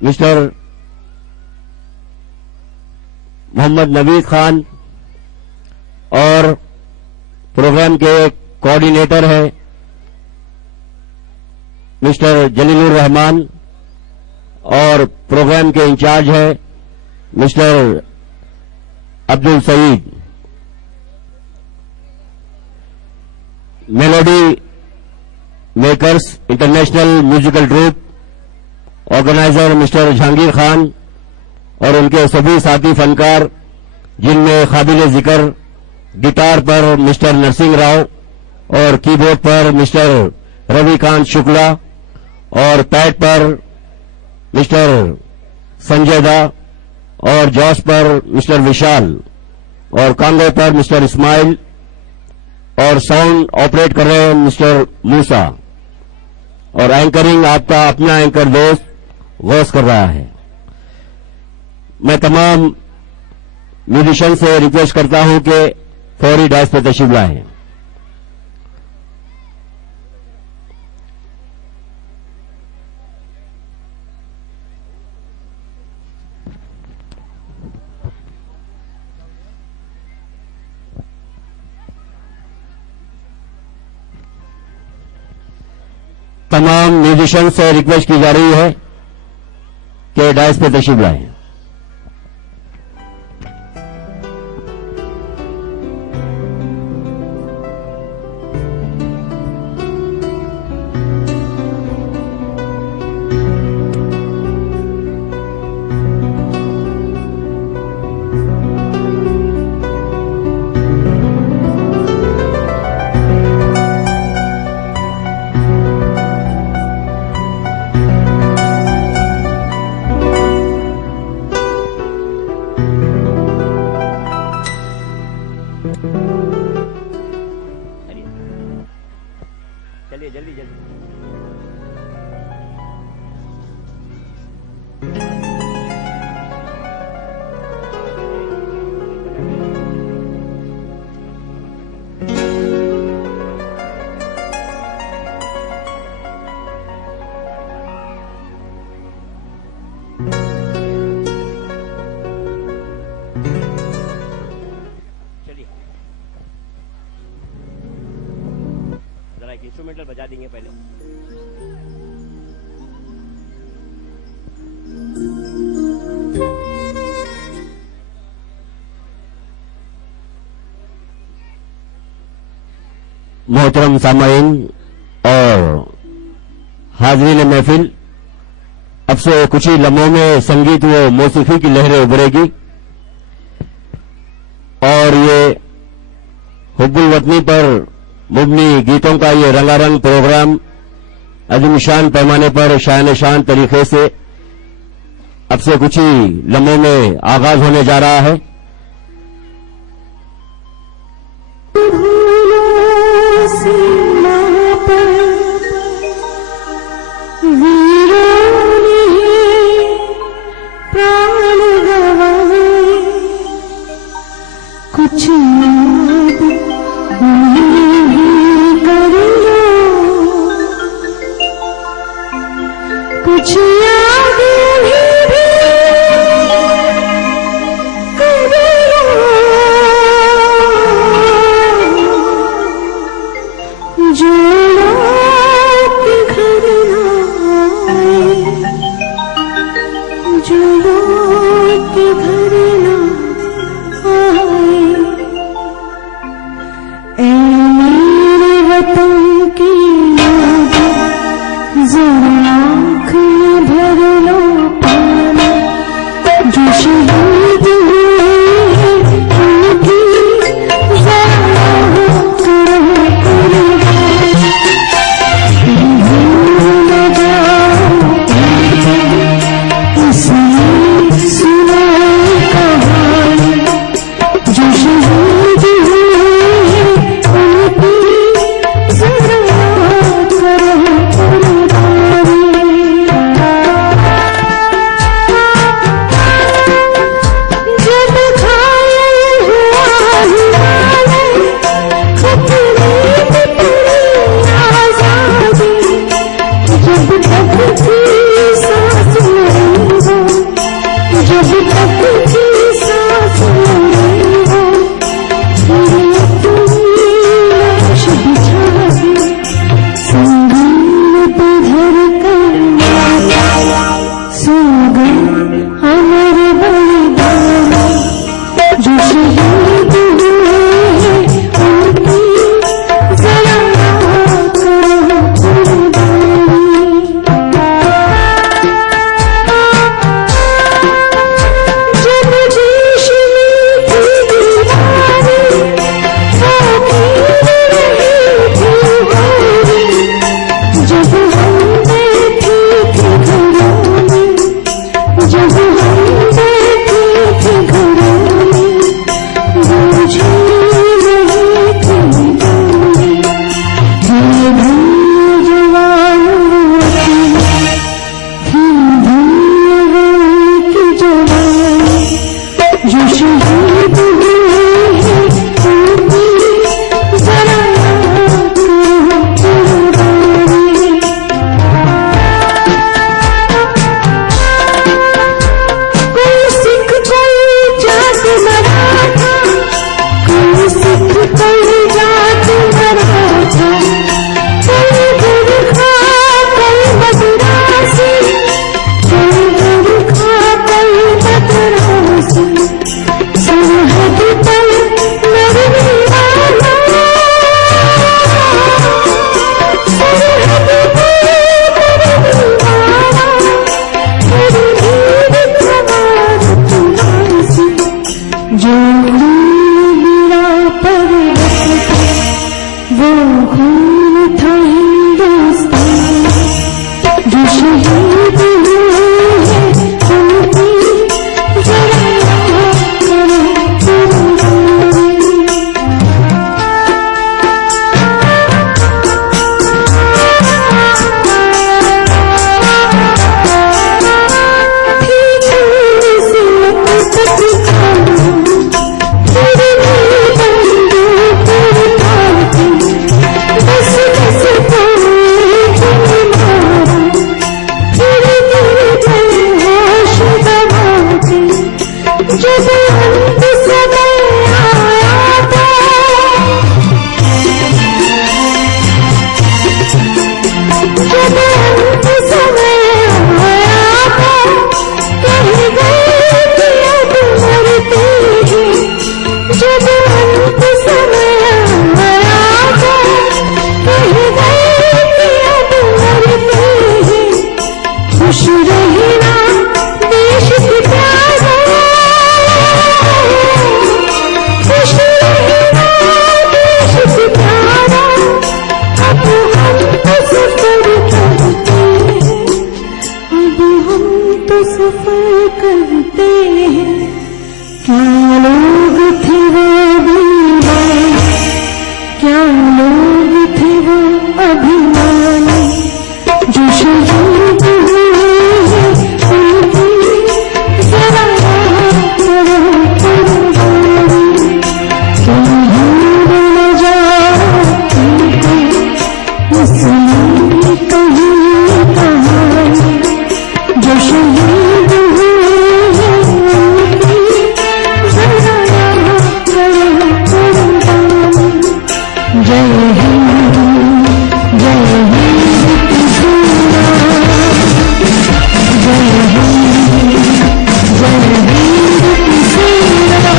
Mister Mohammad Naveed Khan और programme के coordinator है मिस्टर जलीलुर रहमान और प्रोग्राम के इंचार्ज है mister Abdul Saeed. Melody makers international musical group organizer mister Jahangir Khan और उनके सभी साथी फनकार, जिनमें काबिल जिक्र गिटार पर मिस्टर नरसिंह राव और कीबोर्ड पर मिस्टर रविकांत शुक्ला और पैड पर मिस्टर संजय दा और जॉस पर मिस्टर विशाल और कांगो पर मिस्टर इस्माइल और साउंड ऑपरेट कर रहे हैं मिस्टर मूसा और एंकरिंग आपका अपना एंकर दोस्त गौस कर रहा है। मैं तमाम म्यूजिशियन से रिक्वेस्ट करता हूं कि फौरी डाइस पर तशरीफ लाएं। तमाम म्यूजिशियन से रिक्वेस्ट की जा रही है कि डाइस पे तशरीफ लाएं। चलिए जल्दी जल्दी। जरा एक इंस्ट्रूमेंटल बजा देंगे पहले। मोहतरम सामाईन और हाज़रीन महफिल, अब से कुछ ही लम्हों में संगीत व मौसीकी की लहरें उभरेगी और ये हुब्बुल वतनी पर मुबनी गीतों का ये रंगारंग प्रोग्राम अज़ीमशान पैमाने पर शान शान तरीके से अब से कुछ ही लम्हों में आगाज होने जा रहा है। कुछ याद जो हम तो सफर करते हैं, क्या लोग थे वो बेईमान, क्या लोग थे वो अभिमानी, जो शहीद हुए हैं उनकी जरा करो कुर्बानी, तुम भूल न जाओ उनको इसलिए कहीं कहानी, जो शहीद हुए हैं उनकी जरा करो कुर्बानी। जय हिंद, जय हिंद की सेना, जय हिंद, जय हिंद की सेना,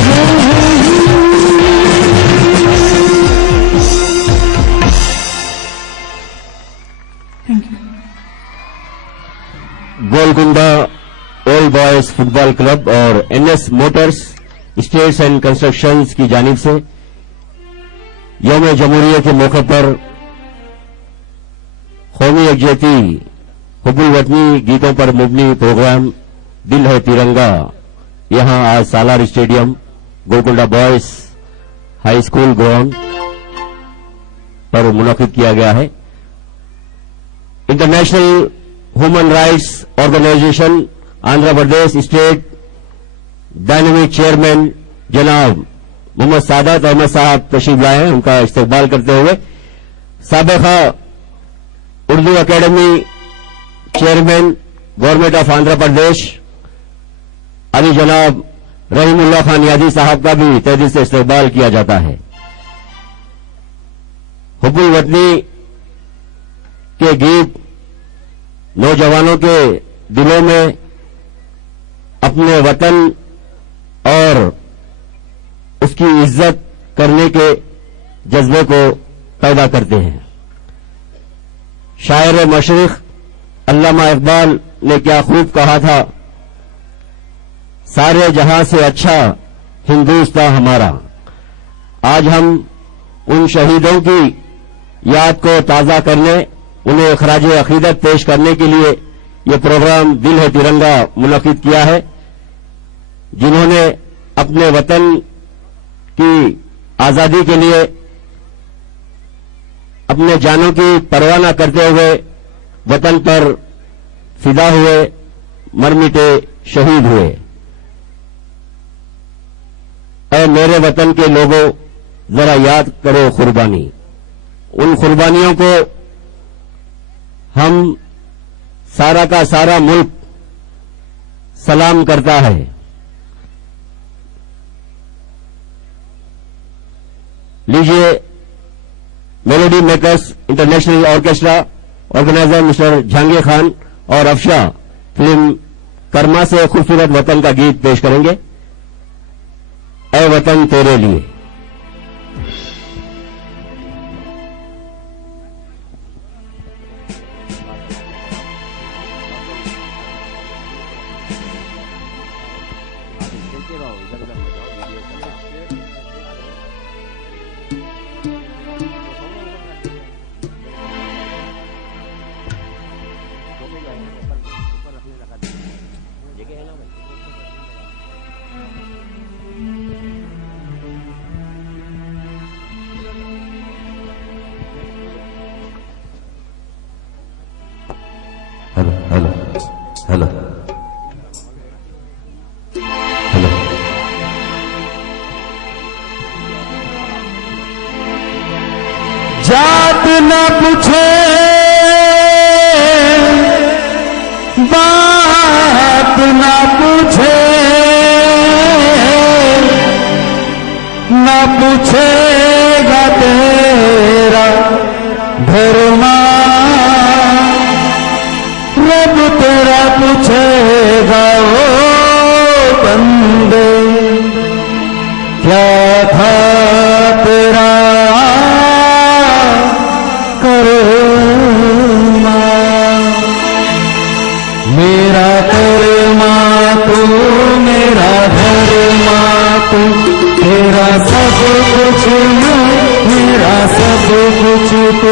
जय Hind, Golconda old boys football club और NS motors states and constructions की जानिब से यौम जमहूरियत के मौके पर कौमी यकजहती हुब्बुल वतनी गीतों पर मुबनी प्रोग्राम दिल है तिरंगा यहां आज Salar stadium Golconda boys high school ground पर मुनक्किद किया गया है। International human rights organization Andhra Pradesh state dynamic chairman जनाब मोहम्मद सादत अहमद साहब तशरीफ लाए हैं, उनका इस्तकबाल करते हुए साबिका Urdu academy chairman government of Andhra Pradesh Ali जनाब रहीमुल्लाह खान यादी साहब का भी तहे दिल से इस्तकबाल किया जाता है। हुब्बुल वतनी के गीत नौजवानों के दिलों में अपने वतन और उसकी इज्जत करने के जज्बे को पैदा करते हैं। शायर मशरिक अल्लामा इकबाल ने क्या खूब कहा था, सारे जहां से अच्छा हिंदुस्तान हमारा। आज हम उन शहीदों की याद को ताजा करने, उन्हें खराज अकीदत पेश करने के लिए ये प्रोग्राम दिल है तिरंगा मुनक्किद किया है, जिन्होंने अपने वतन की आजादी के लिए अपने जानों की परवाह न करते हुए वतन पर फिदा हुए, मर मिटे, शहीद हुए। ऐ मेरे वतन के लोगों जरा याद करो कुर्बानी। उन कुर्बानियों को हम सारा का सारा मुल्क सलाम करता है। लीजिए melody makers international orchestra organiser mister Jahangir Khan और अफशा फिल्म कर्मा से खूबसूरत वतन का गीत पेश करेंगे, ऐ वतन तेरे लिए। हेलो जात न पूछे बात न पूछे, न पूछेगा तेरा धर्मा, रब तेरा पूछेगा ओ बंदे क्या था तेरा कर्मा। मेरा कर्मा तू, मेरा धर्मा तू, तेरा सब कुछ कुछ तो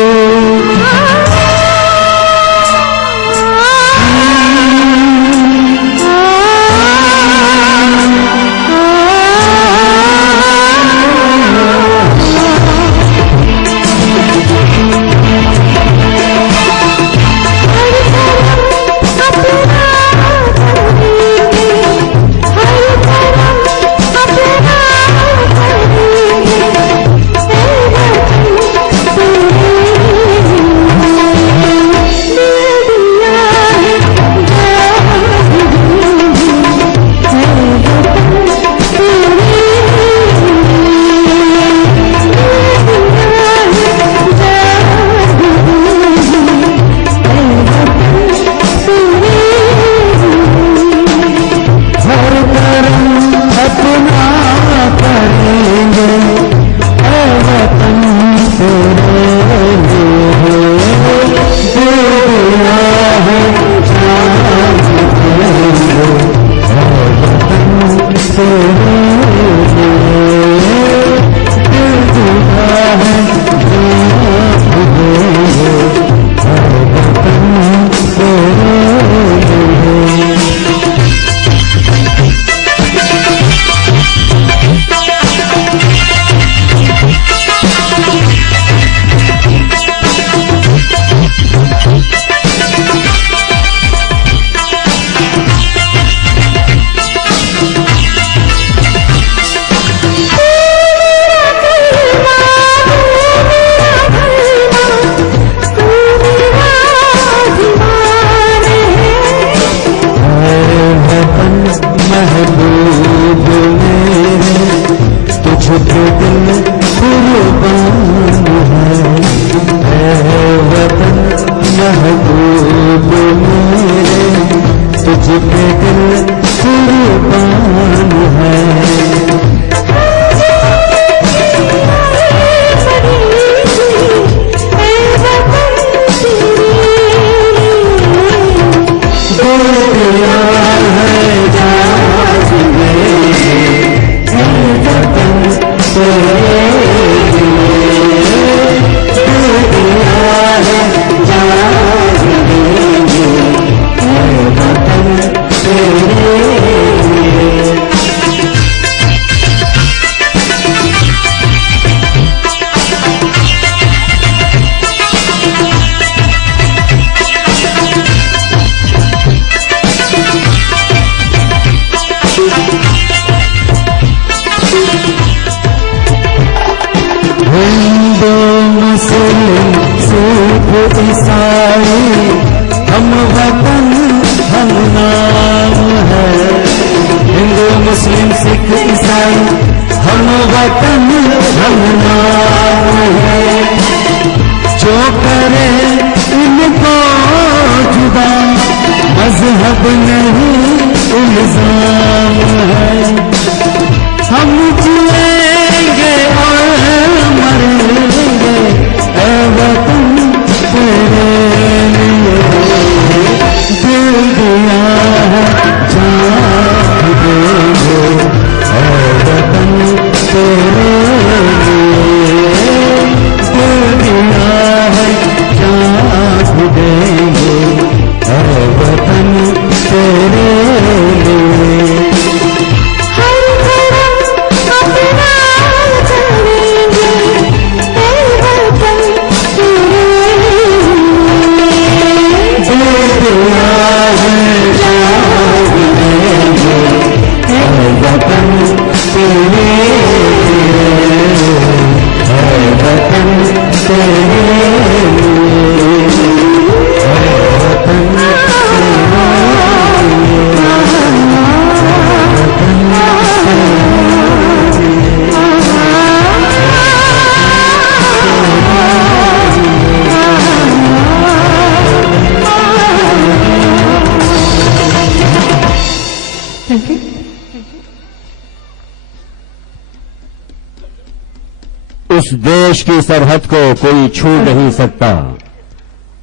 उस देश की सरहद को कोई छू नहीं सकता,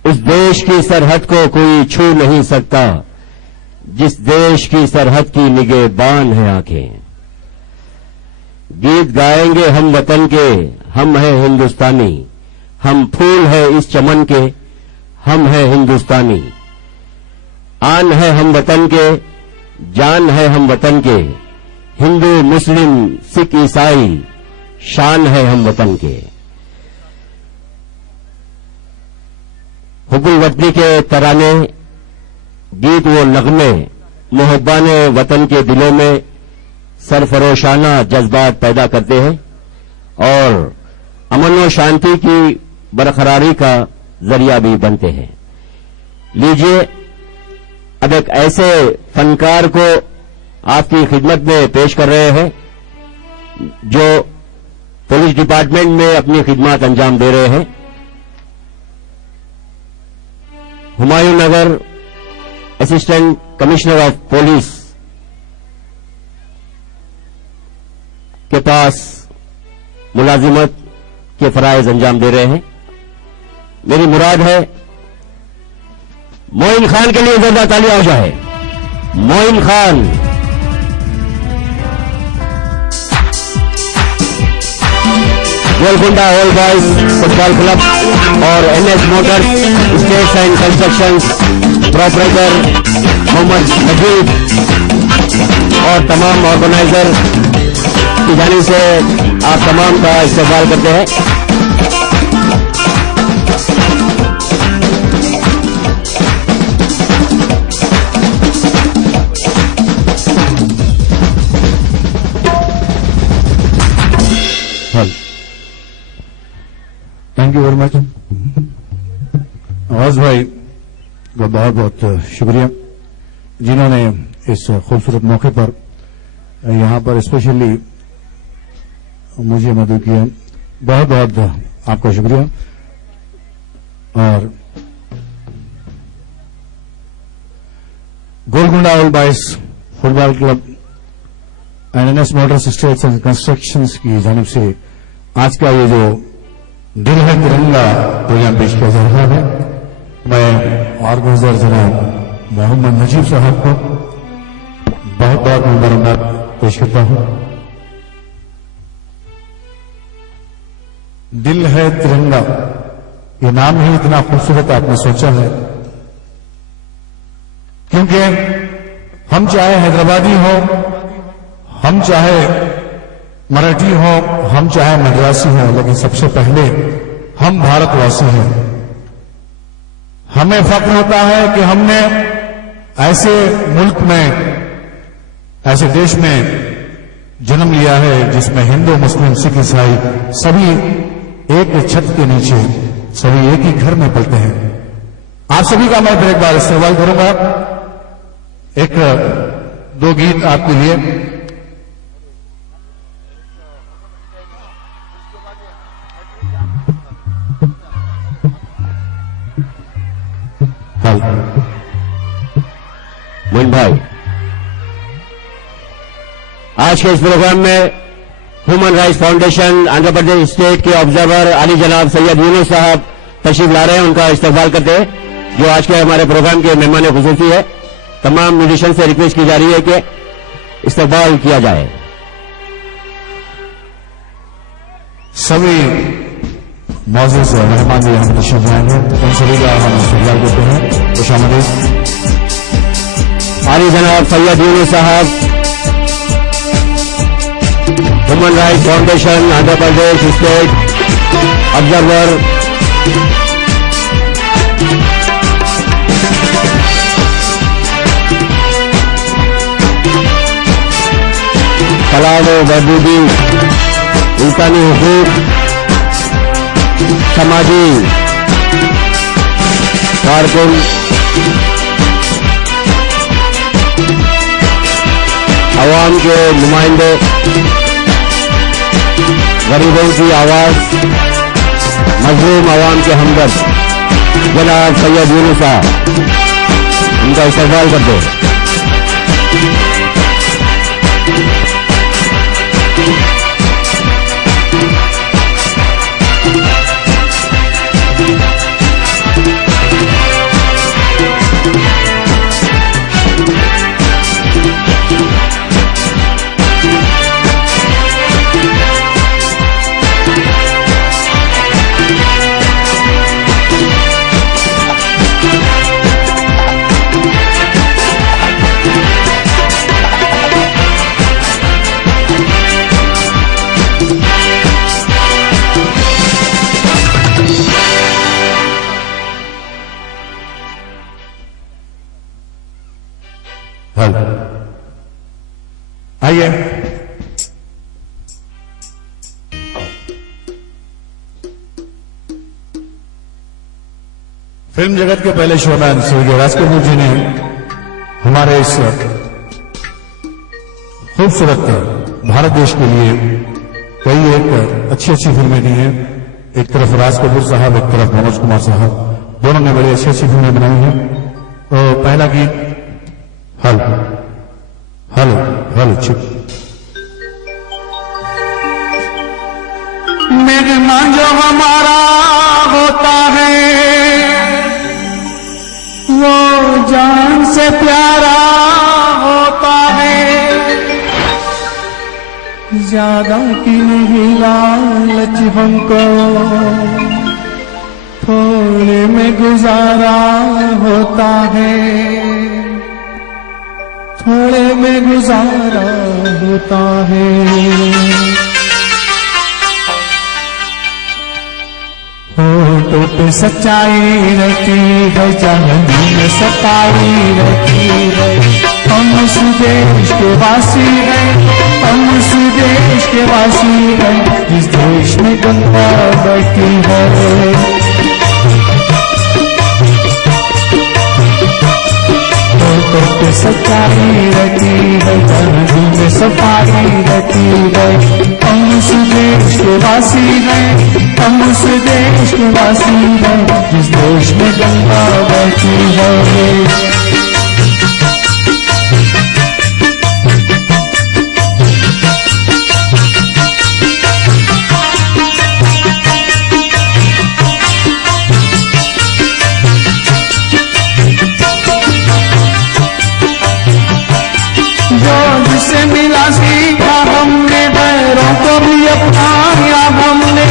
उस देश की सरहद को कोई छू नहीं सकता, जिस देश की सरहद की निगहबान है आंखें। गीत गाएंगे हम वतन के, हम हैं हिंदुस्तानी, हम फूल है इस चमन के, हम है हिंदुस्तानी। आन है हम वतन के, जान है हम वतन के, हिंदू मुस्लिम सिख ईसाई, शान है हम वतन के। हुब्बुल वतनी के तराने, गीत व नगमे मोहब्बाने वतन के दिलों में सरफरोशाना जज्बात पैदा करते हैं और अमन व शांति की बरकरारी का जरिया भी बनते हैं। लीजिए अब एक ऐसे फनकार को आपकी खिदमत में पेश कर रहे हैं जो पुलिस डिपार्टमेंट में अपनी खिदमत अंजाम दे रहे हैं। हुमायूं नगर असिस्टेंट कमिश्नर ऑफ पुलिस के पास मुलाजिमत के फराइज अंजाम दे रहे हैं। मेरी मुराद है मोइन खान के लिए जोरदार तालियां हो जाए। Moin Khan Golconda all boys football club और NS motors states and construction proprietor Mohammed Najeeb और तमाम ऑर्गेनाइजर की जानिब से आप तमाम का इस्तेमाल करते हैं। Thank you very much. आवाज भाई का बहुत बहुत शुक्रिया जिन्होंने इस खूबसूरत मौके पर यहां पर स्पेशली मुझे मदद किया। बहुत बहुत आपका शुक्रिया। और Golconda all boys football club and NS motors states and constructions की जानिब से आज का ये जो दिल है तिरंगा प्रोग्राम पेश किया जा रहा है, मैं ऑर्गेनाइजर जनाब मोहम्मद नजीब साहब को बहुत बहुत मुबारकबाद पेश करता हूं। दिल है तिरंगा, ये नाम ही इतना खूबसूरत आपने सोचा है, क्योंकि हम चाहे हैदराबादी हो, हम चाहे मराठी हो, हम चाहे मद्रासी हो, लेकिन सबसे पहले हम भारतवासी हैं। हमें फख्र होता है कि हमने ऐसे मुल्क में, ऐसे देश में जन्म लिया है जिसमें हिंदू मुस्लिम सिख ईसाई सभी एक छत के नीचे, सभी एक ही घर में पलते हैं। आप सभी का मैं फिर एक बार इस्तेमाल करूंगा। एक दो गीत आपके लिए। मोइन भाई, आज के इस प्रोग्राम में human rights foundation Andhra Pradesh state के ऑब्जर्वर आली जनाब सैयद यूनुस साहब तशरीफ ला रहे हैं। उनका इस्तकबाल करते हैं, जो आज के हमारे प्रोग्राम के मेहमान खुसूसी है। तमाम म्यूजिशियन से रिक्वेस्ट की जा रही है कि इस्तकबाल किया जाए। सभी मौजूद मेहमान भी हम तशरीफ लाए हैं, उन सभी का हम इस्तकबाल करते हैं। खुशामदीद। आली जनाब Syed Younus Sahab, human rights foundation Andhra Pradesh state observer. सलाम बदूदी, इंसानी हुकूक, समाजी कारकुन, अवाम के नुमाइंदे, गरीबों की आवाज, मजलूम अवाम के हमदर्द जनाब सैयद यूनुस साहब, उनका इस्तकबाल करते हैं। हल आइए। फिल्म जगत के पहले शोमैन स्वर्गीय राज कपूर जी ने हमारे इस खूबसूरत भारत देश के लिए कई एक अच्छी अच्छी फिल्में दी हैं। एक तरफ राज कपूर साहब, एक तरफ मनोज कुमार साहब, दोनों ने बड़ी अच्छी अच्छी फिल्में बनाई हैं। तो पहला गीत हल हल हल चिप। मेहमान जो हमारा होता है वो जान से प्यारा होता है, ज्यादा की नहीं लालच हमको, थोड़े में गुजारा होता है, थोड़े में गुजारा होता है। होठों पे सच्चाई रहती है, चांदी में सफाई रहती है। हम उस देश के वासी हैं, हम उस देश के वासी हैं, जिस देश में गंगा बहती है। होठों पे सच्चाई रहती है, चांदी में सफाई रहती है। हम उस देश के वासी हैं, हम उस देश के वासी हैं, जिस देश में गंगा बहती है। जो जिससे मिला सीखा हमने, बैरों को भी अपनाया हमने।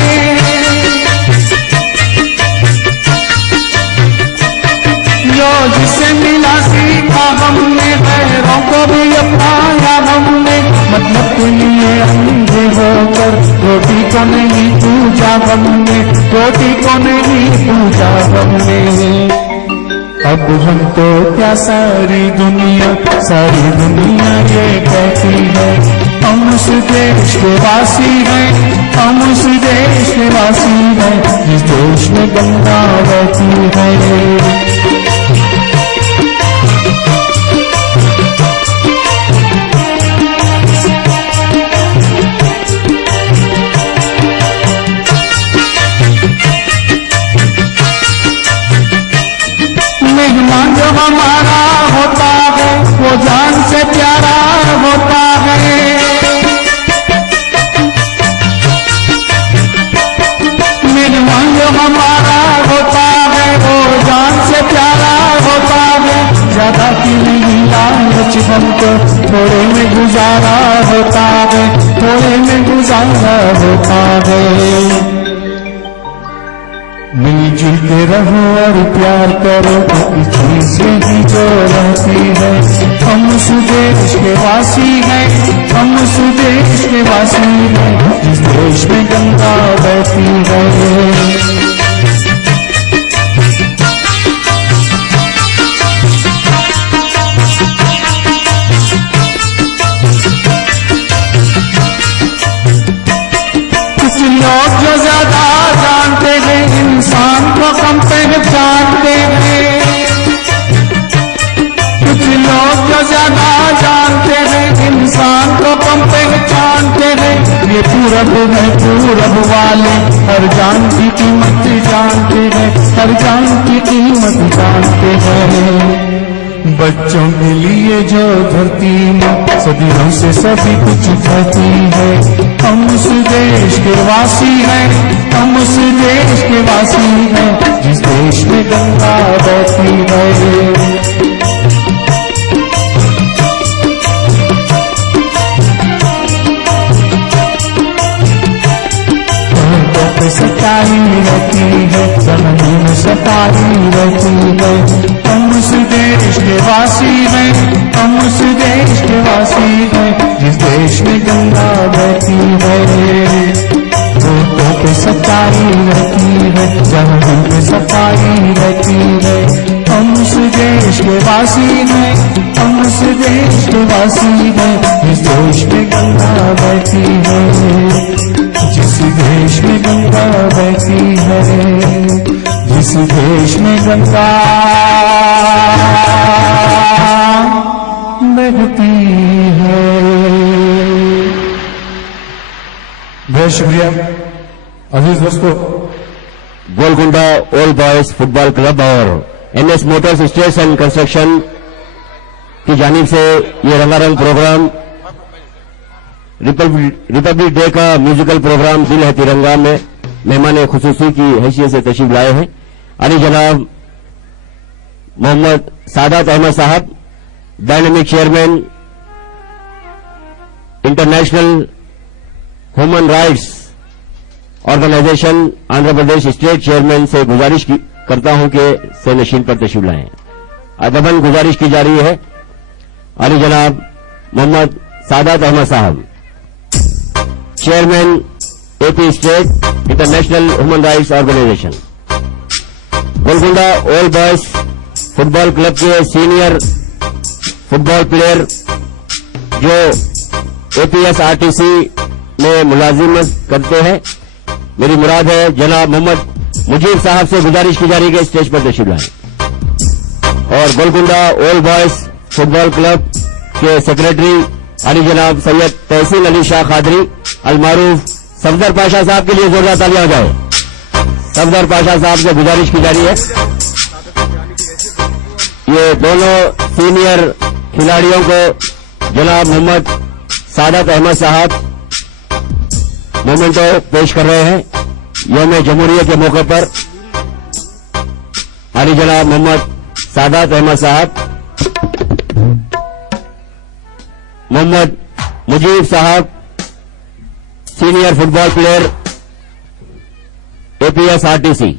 जो जिससे मिला सीखा हमने, बैरों को भी अपनाया हमने। मतलब के लिए अंधे होकर रोटी को नहीं पूजा हमने, रोटी को नहीं पूजा हमने। अब हम तो क्या सारी दुनिया ये कहती है, हम उस देश के वासी हैं, हम उस देश के वासी हैं, जिस देश में गंगा बहती है। मेहमान जो हमारा होता है वो जान से प्यारा होता है। मेहमान जो हमारा होता है वो जान से प्यारा होता है। ज्यादा की नहीं लालच हमको, थोड़े में गुजारा होता है, थोड़े में गुजारा होता है। मिलजुल के रहो और प्यार करो, इसी से ही जो रहती है। हम उस देश के वासी हैं, हम उस देश के वासी हैं, जिस देश में गंगा बहती है। कुछ लोग जो ज्यादा जानते हैं, इंसान को कम पहचानते हैं। कुछ लोग जो ज्यादा जानते हैं, इंसान को कम पहचानते हैं। ये पूरब है, पूरब वाले हर जान की कीमत जानते हैं, हर जान की कीमत जानते हैं। बच्चों के लिए जो धरती में सदियों से सभी कुछ कहती है, हम उस देश के वासी हैं, हम उस देश के वासी हैं, जिस देश में गंगा बहती है। सच्चाई रहती है, जमीन में सफाई रहती है। हम उस देश के वासी हैं, हम उस देश के वासी हैं, जिस देश में गंगा बहती है। रोडों पे सच्चाई रहती है, जमीन में सफाई रहती है। हम उस देश के वासी हैं, हम उस देश के वासी हैं। इस देश में गंगा बहती है, जिस देश में गंगा बहती है, जिस देश में गंगा बहती है। बहुत शुक्रिया अजीज दोस्तों। Golconda old boys football club और NS motors states and construction की जानिब से ये रंगारंग प्रोग्राम रिपब्लिक डे का म्यूजिकल प्रोग्राम दिल है तिरंगा में मेहमान खुसूसी की हैसियत से तशरीफ लाए हैं। अली जनाब Mohammad Sadat Ahmed Sahab, dynamic chairman international human rights organization Andhra Pradesh state chairman से गुजारिश करता हूं कि से नशीन पर तशरीफ लाएं। अदबन गुजारिश की जा रही है अली जनाब मोहम्मद सादात अहमद साहब, chairman AP state international human rights organization, Golconda old boys football club के सीनियर फुटबॉल प्लेयर जो एपीएसआरटीसी में मुलाजिमत करते हैं। मेरी मुराद है जनाब मोहम्मद मुजीब साहब से गुजारिश की जा रही है कि स्टेज पर तशरीफ लाएं। और Golconda old boys football club के सेक्रेटरी अली जनाब सैयद तहसीन अली शाह कादरी अलमारूफ सफदर पाशा साहब के लिए जोरदार तालियां हो जाए। सफदर पाशा साहब से गुजारिश की जा रही है ये दोनों सीनियर खिलाड़ियों को जनाब मोहम्मद सादात अहमद साहब मोमेंटो पेश कर रहे हैं यौम जमहूरियत के मौके पर। अली जनाब मोहम्मद सादात अहमद साहब, मोहम्मद मुजीब साहब सीनियर फुटबॉल प्लेयर एपीएसआरटीसी,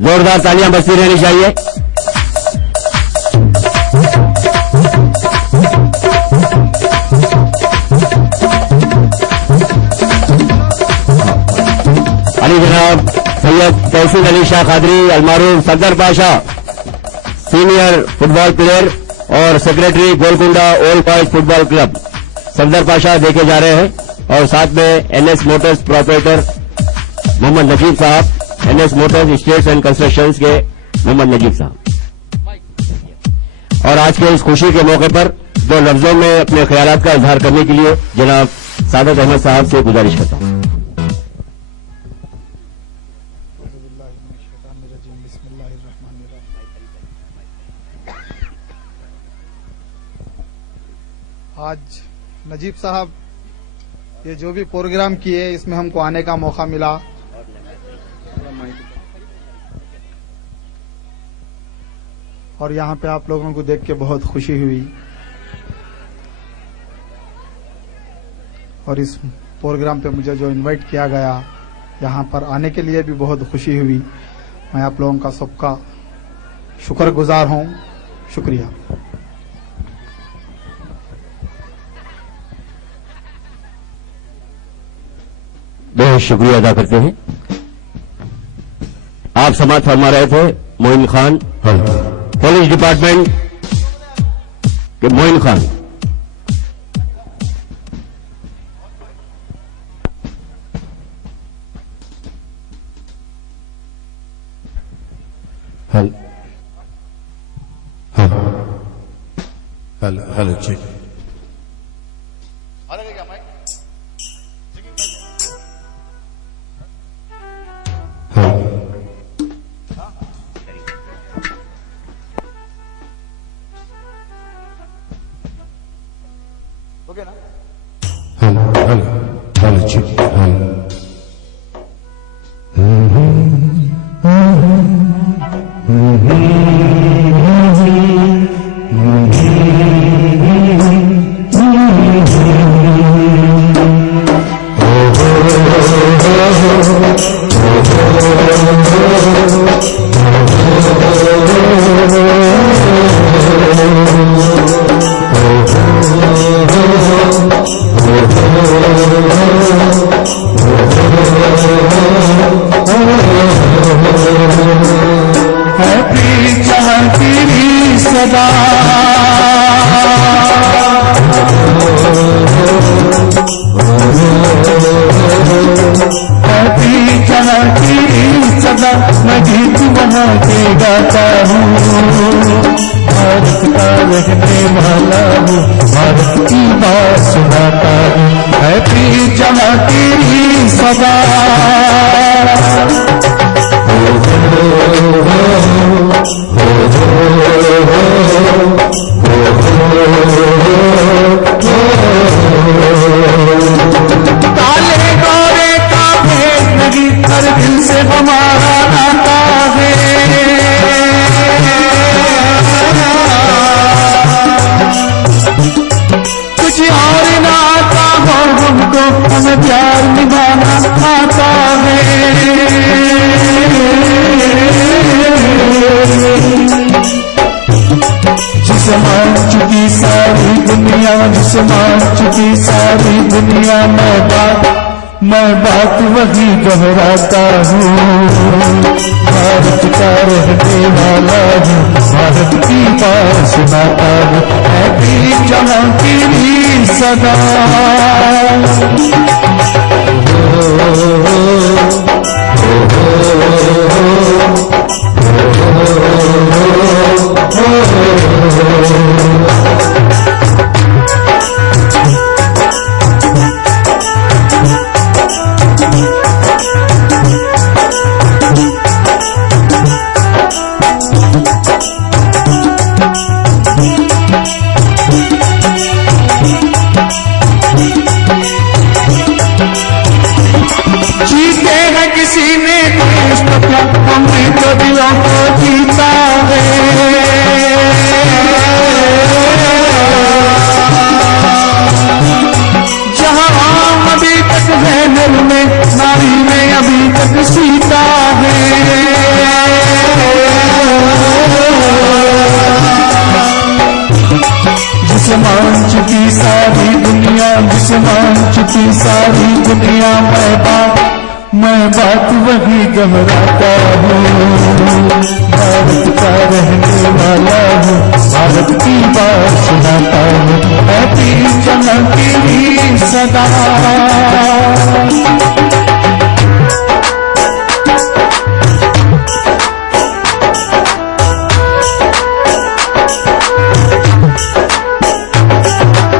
जोरदार तालियां बजती रहनी चाहिए। अली जनाब सैयद तहसीन अली शाह कादरी अलमारूफ Safdar Pasha senior football player और secretary Golconda old boys football club Safdar Pasha देखे जा रहे हैं। और साथ में NS motors proprietor Mohammed Najeeb साहब, NS motors states and constructions के मोहम्मद नजीब साहब। और आज के इस खुशी के मौके पर दो लफ्जों में अपने ख्यालात का इजहार करने के लिए जनाब सादात अहमद साहब से गुजारिश करता हूं। आज नजीब साहब ये जो भी प्रोग्राम किए इसमें हमको आने का मौका मिला। और यहाँ पे आप लोगों को देख के बहुत खुशी हुई और इस प्रोग्राम पे मुझे जो इनवाइट किया गया यहाँ पर आने के लिए भी बहुत खुशी हुई। मैं आप लोगों का सबका शुक्रगुजार हूँ। शुक्रिया। बहुत शुक्रिया अदा करते हैं। आप समाअत फरमा रहे थे मोइन खान, पुलिस डिपार्टमेंट के मोइन खान। हेलो जी। हेलो जी। Happy सदा। जहाँ की सदा मैं गीत वहाँ के गाता हूँ। भारत का रहने वाला हूँ, भारत की बात सुनाता हूँ। हैप्पी जहाँ की सदा। काले गोरे का भेद नहीं, हर दिल से हमारा नाता है। कुछ और ना आता हो हमको, हमें प्यार निभाना आता है। जिसे मान चुकी सारी दुनिया, जिसे मान चुकी सारी दुनिया, मैं बात वही दोहराता हूँ। भारत का रहने वाला हूँ, भारत की बात सुनाता हूँ। हैप्पी जहाँ की सदा। जीते हैं किसी ने देश तो क्या, हमने तो दिलों को जीता है। जहाँ आम अभी तक है दिल में, नारी में अभी तक सीता है। जिसे मान चुकी सारी दुनिया, जिसे मान चुकी सारी दुनिया, मैं बात वही दोहराता हूँ। भारत का रहने वाला हूँ, भारत की बात सुनाता हूँ। हैप्पी जहाँ की सदा।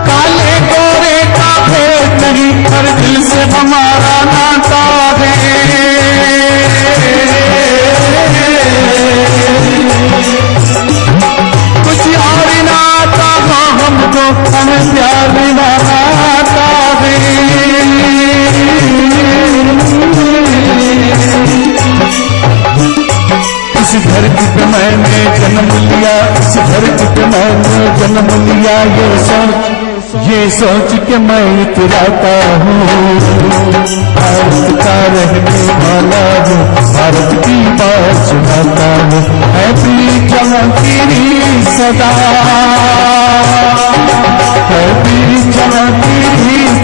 काले गोरे का भेद नहीं, हर दिल से हमारा नाता है। कुछ और ना आता हो हमको, हमें प्यार निभाना आता है। इस धरती पे मैंने जन्म लिया, इस धरती पे मैंने जन्म लिया, ये सोच के मैं इतराता हूँ। भारत का रहने वाला हूँ, भारत की बात सुनाता हूँ। हैप्पी जहाँ की सदा। हैप्पी जहाँ की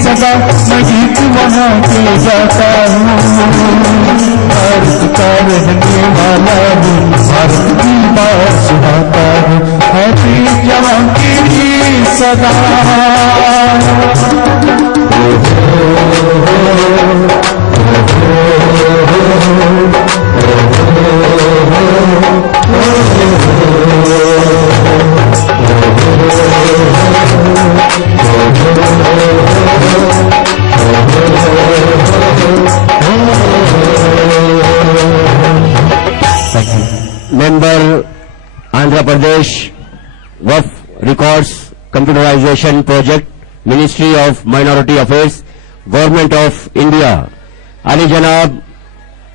सदा, मैं गीत वहाँ के गाता हूँ। भारत का रहने वाला हूँ, भारत की बात सुनाता हूँ। हैप्पी जहाँ की सदा। Member Andhra Pradesh Waqf Records Computerization Project, Ministry of Minority Affairs, Government of India, Ali Janab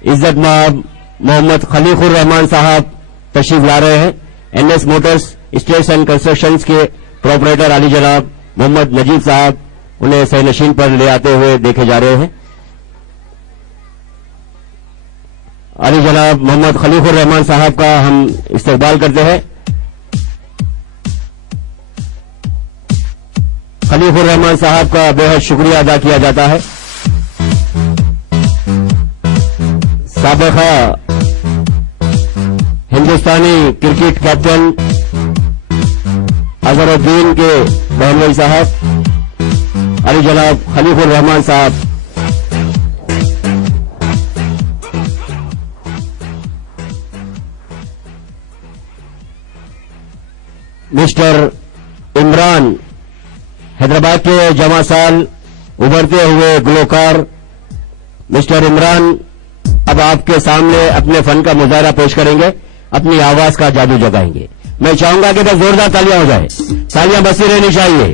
इज्जत माब मोहम्मद खलीकुर रहमान साहब तशरीफ ला रहे हैं। NS motors states and constructions के प्रोपरेटर अली जनाब मोहम्मद नजीब साहब उन्हें सहनशीन पर ले आते हुए देखे जा रहे हैं। अली जनाब मोहम्मद खलीकुर रहमान साहब का हम इस्तकबाल करते हैं। खलीकुर रहमान साहब का बेहद शुक्रिया अदा किया जाता है। साबिक़ा हिंदुस्तानी क्रिकेट कैप्टन अजहरुद्दीन के बहनोई साहब, अली जनाब खलीफुर रहमान साहब, मिस्टर इमरान, हैदराबाद के जमा साल उभरते हुए गुलकार मिस्टर इमरान अब आपके सामने अपने फन का मुजाहरा पेश करेंगे, अपनी आवाज का जादू जगाएंगे। मैं चाहूंगा कि बस जोरदार तालियां हो जाए, तालियां बसी रहनी चाहिए।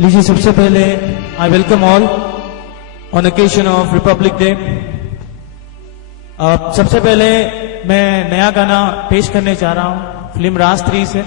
लीजिए, सबसे पहले I welcome all on occasion of Republic day. सबसे पहले मैं नया गाना पेश करने जा रहा हूं फिल्म राज 3 से।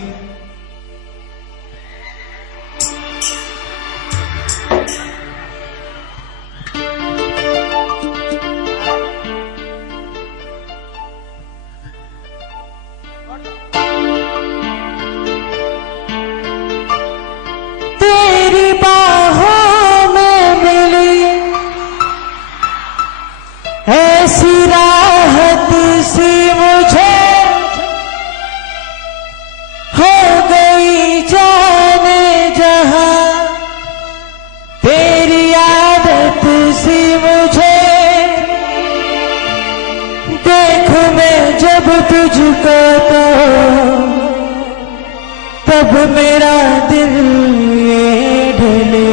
ऐसी राहत सी मुझे हो गई जाने जहां, तेरी आदत सी मुझे देखूं मैं जब तुझको तो तब मेरा दिल ये ढले।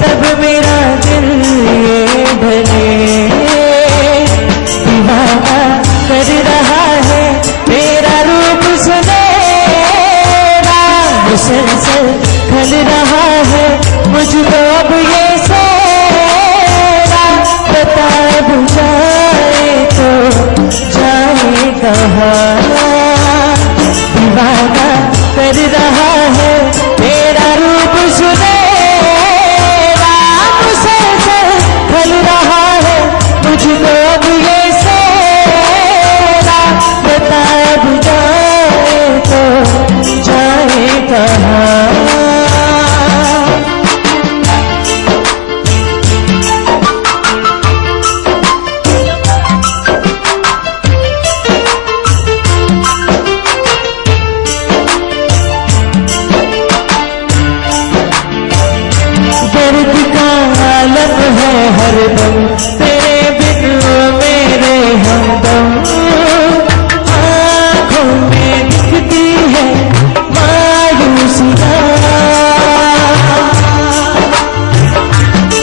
तब मेरा दिल ये ढले। दीवाना कर रहा है तेरा रूप सुनहरा, मुसलसल खल रहा है मुझको अब ये सेरा। बता बुझाए तो जाए कहाँ, दीवाना कर रहा है तेरा रूप सुनहरा, मुझको अब ये सेरा। बता बुझाए तो जाए कहाँ। दर्द का आलम है हरदम तेरे बिन मेरे हमदम, आँखों में दिखती है मायूसियाँ।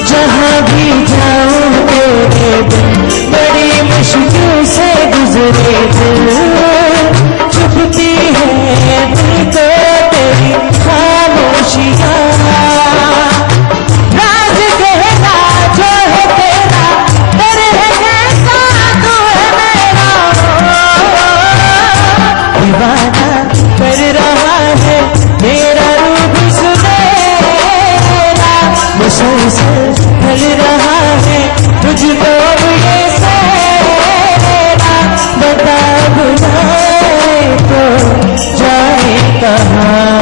जहाँ भी जाऊँ तेरे बिन बड़ी मुश्किल से गुजरे दिल, चुपती है दिल को तेरी खामोशियाँ। ढल रहा है तुझको ये सेरा। बता बुझाए तो जाए कहाँ।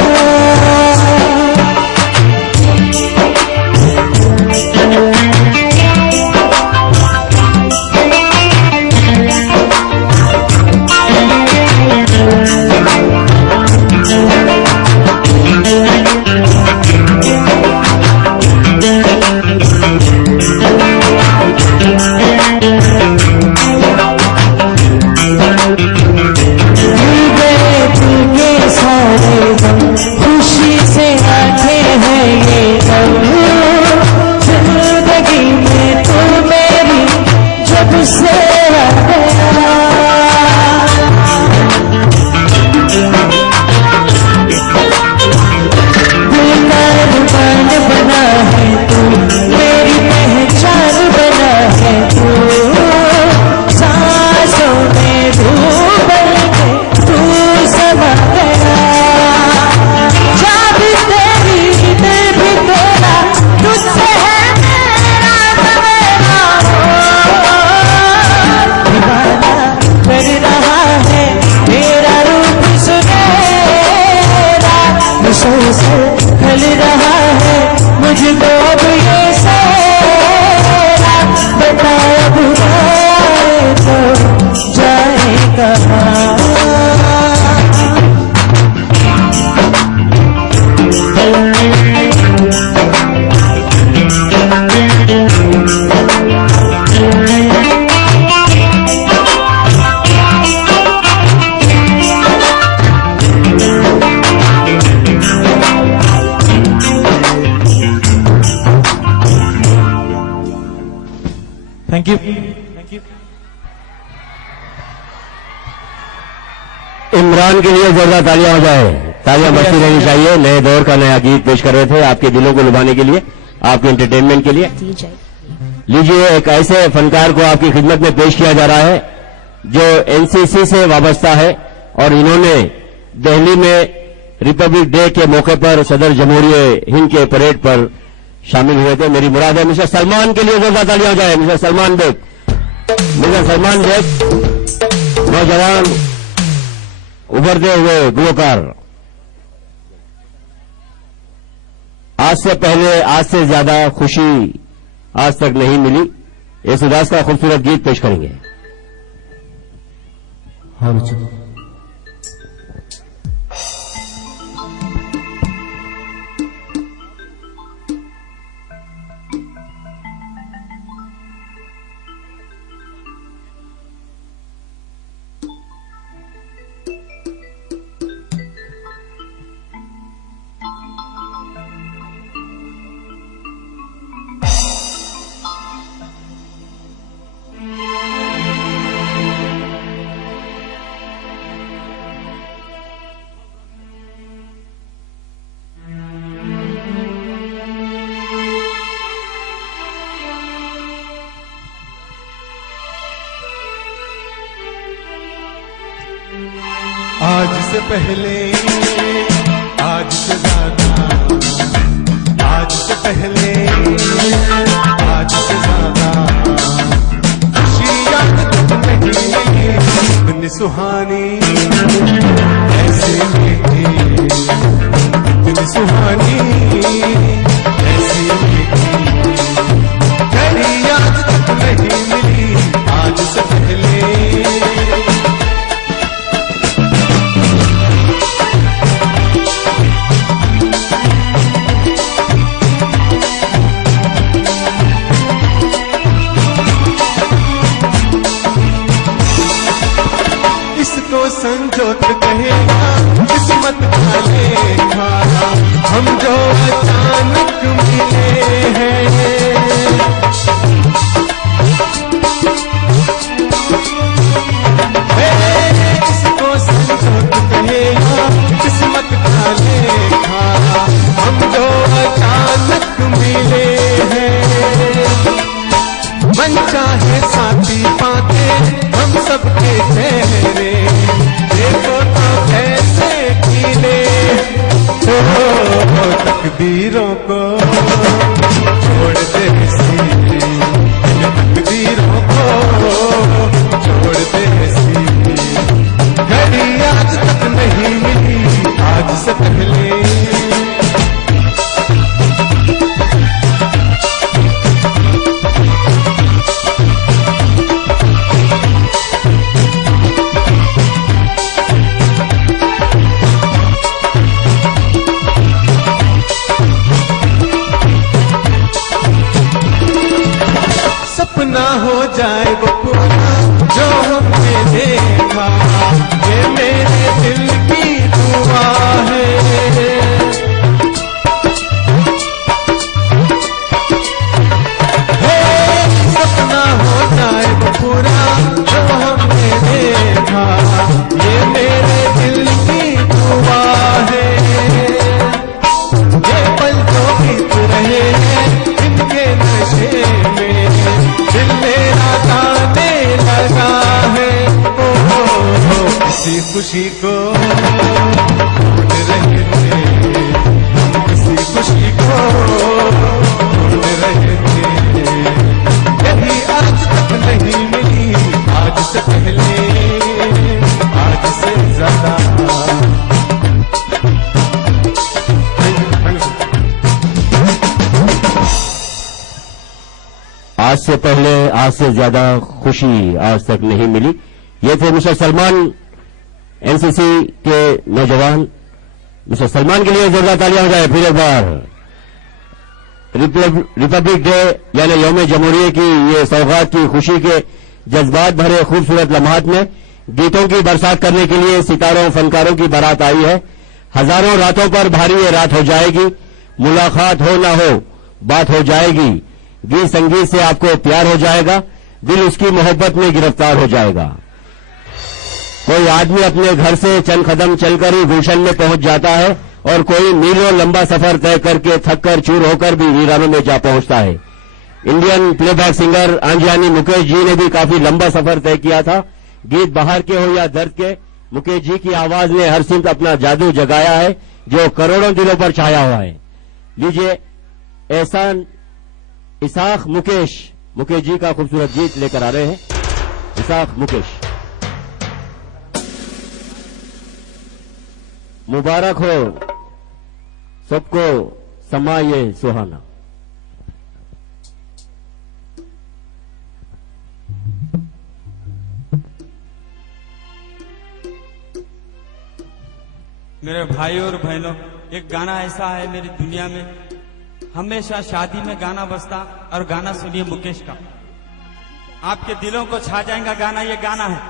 Thank you, thank you. Imran के लिए जोरदार तालियां हो जाए, तालियां बजती रहनी चाहिए। नए दौर का नया गीत पेश कर रहे थे आपके दिलों को लुभाने के लिए, आपके एंटरटेनमेंट के लिए। लीजिए, एक ऐसे फनकार को आपकी खिदमत में पेश किया जा रहा है जो एनसीसी से वाबस्ता है और इन्होंने दिल्ली में रिपब्लिक डे के मौके पर सदर जमहूरिया हिंद के परेड पर शामिल हुए थे। मेरी मुराद है मिस्टर सलमान के लिए जोरदार तालियां हो जाए। मिस्टर सलमान बेग, मिस्टर सलमान बेग नौजवान उभरते हुए गुलकार। आज से पहले, आज से ज्यादा खुशी आज तक नहीं मिली, येसुदास का खूबसूरत गीत पेश करेंगे। आज से पहले, आज से ज्यादा, आज से पहले, आज से ज्यादा खुशियाँ नहीं, इतनी सुहानी ऐसे मीठी, इतनी सुहानी ऐसी मीठी, घड़ी आज तक नहीं मिली। आज से पहले संजोत कहेगा किस्मत का लेखा, हम जो अचानक मिले हैं। इसको संजोत कहेगा किस्मत का लेखा, हम जो अचानक मिले हैं। मन चाहे साथी पाते हम सबके चेहरे, देखो तो कैसे खिले। तकदीरों को छोड़ दे सीधे, तकदीरों को छोड़ दे सीधे, घड़ी आज तक नहीं मिली। आज से पहले सपना हो जाए वो पूरा जो हमने देखा, ये मेरे दिल की दुआ है। सपना हो जाए वो पूरा जो हमने देखा, ये मेरे दिल की दुआ है। ये पल जो बीत रहे हैं इनके नशे में, दिल मेरा गाने लगा है। किसी खुशी को ढूंढ रहे थे, किसी खुशी को ढूंढ रहे थे, यही आज तक नहीं मिली। आज से पहले, आज से ज्यादा, आज से पहले, आज से ज्यादा खुशी आज तक नहीं मिली। ये थे मिस्टर सलमान, एनसीसी के नौजवान। मिस्टर सलमान के लिए जोरदार तालियां हो जाए फिर एक बार। रिपब्लिक डे यानी यौम जमहूरिया की ये सौगात की खुशी के जज्बात भरे खूबसूरत लम्हात में गीतों की बरसात करने के लिए सितारों फनकारों की बारात आई है। हजारों रातों पर भारी ये रात हो जाएगी, मुलाकात हो ना हो बात हो जाएगी, गीत संगीत से आपको प्यार हो जाएगा, दिल उसकी मोहब्बत में गिरफ्तार हो जाएगा। कोई आदमी अपने घर से चंद कदम चलकर ही गुलशन में पहुंच जाता है और कोई मीलों लंबा सफर तय करके थककर चूर होकर भी वीरानों में जा पहुंचता है। Indian playback singer आंजियानी Mukesh ji ने भी काफी लंबा सफर तय किया था। गीत बाहर के हो या दर्द के, मुकेश जी की आवाज ने हर सिमत अपना जादू जगाया है जो करोड़ों दिलों पर छाया हुआ है। लीजिए एहसान इसाक मुकेश जी का खूबसूरत गीत लेकर आ रहे हैं। इसाक मुकेश, मुबारक हो सबको समा ये सुहाना। मेरे भाई और बहनों, एक गाना ऐसा है मेरी दुनिया में, हमेशा शादी में गाना बजता, और गाना सुनिए मुकेश का, आपके दिलों को छा जाएगा गाना। ये गाना है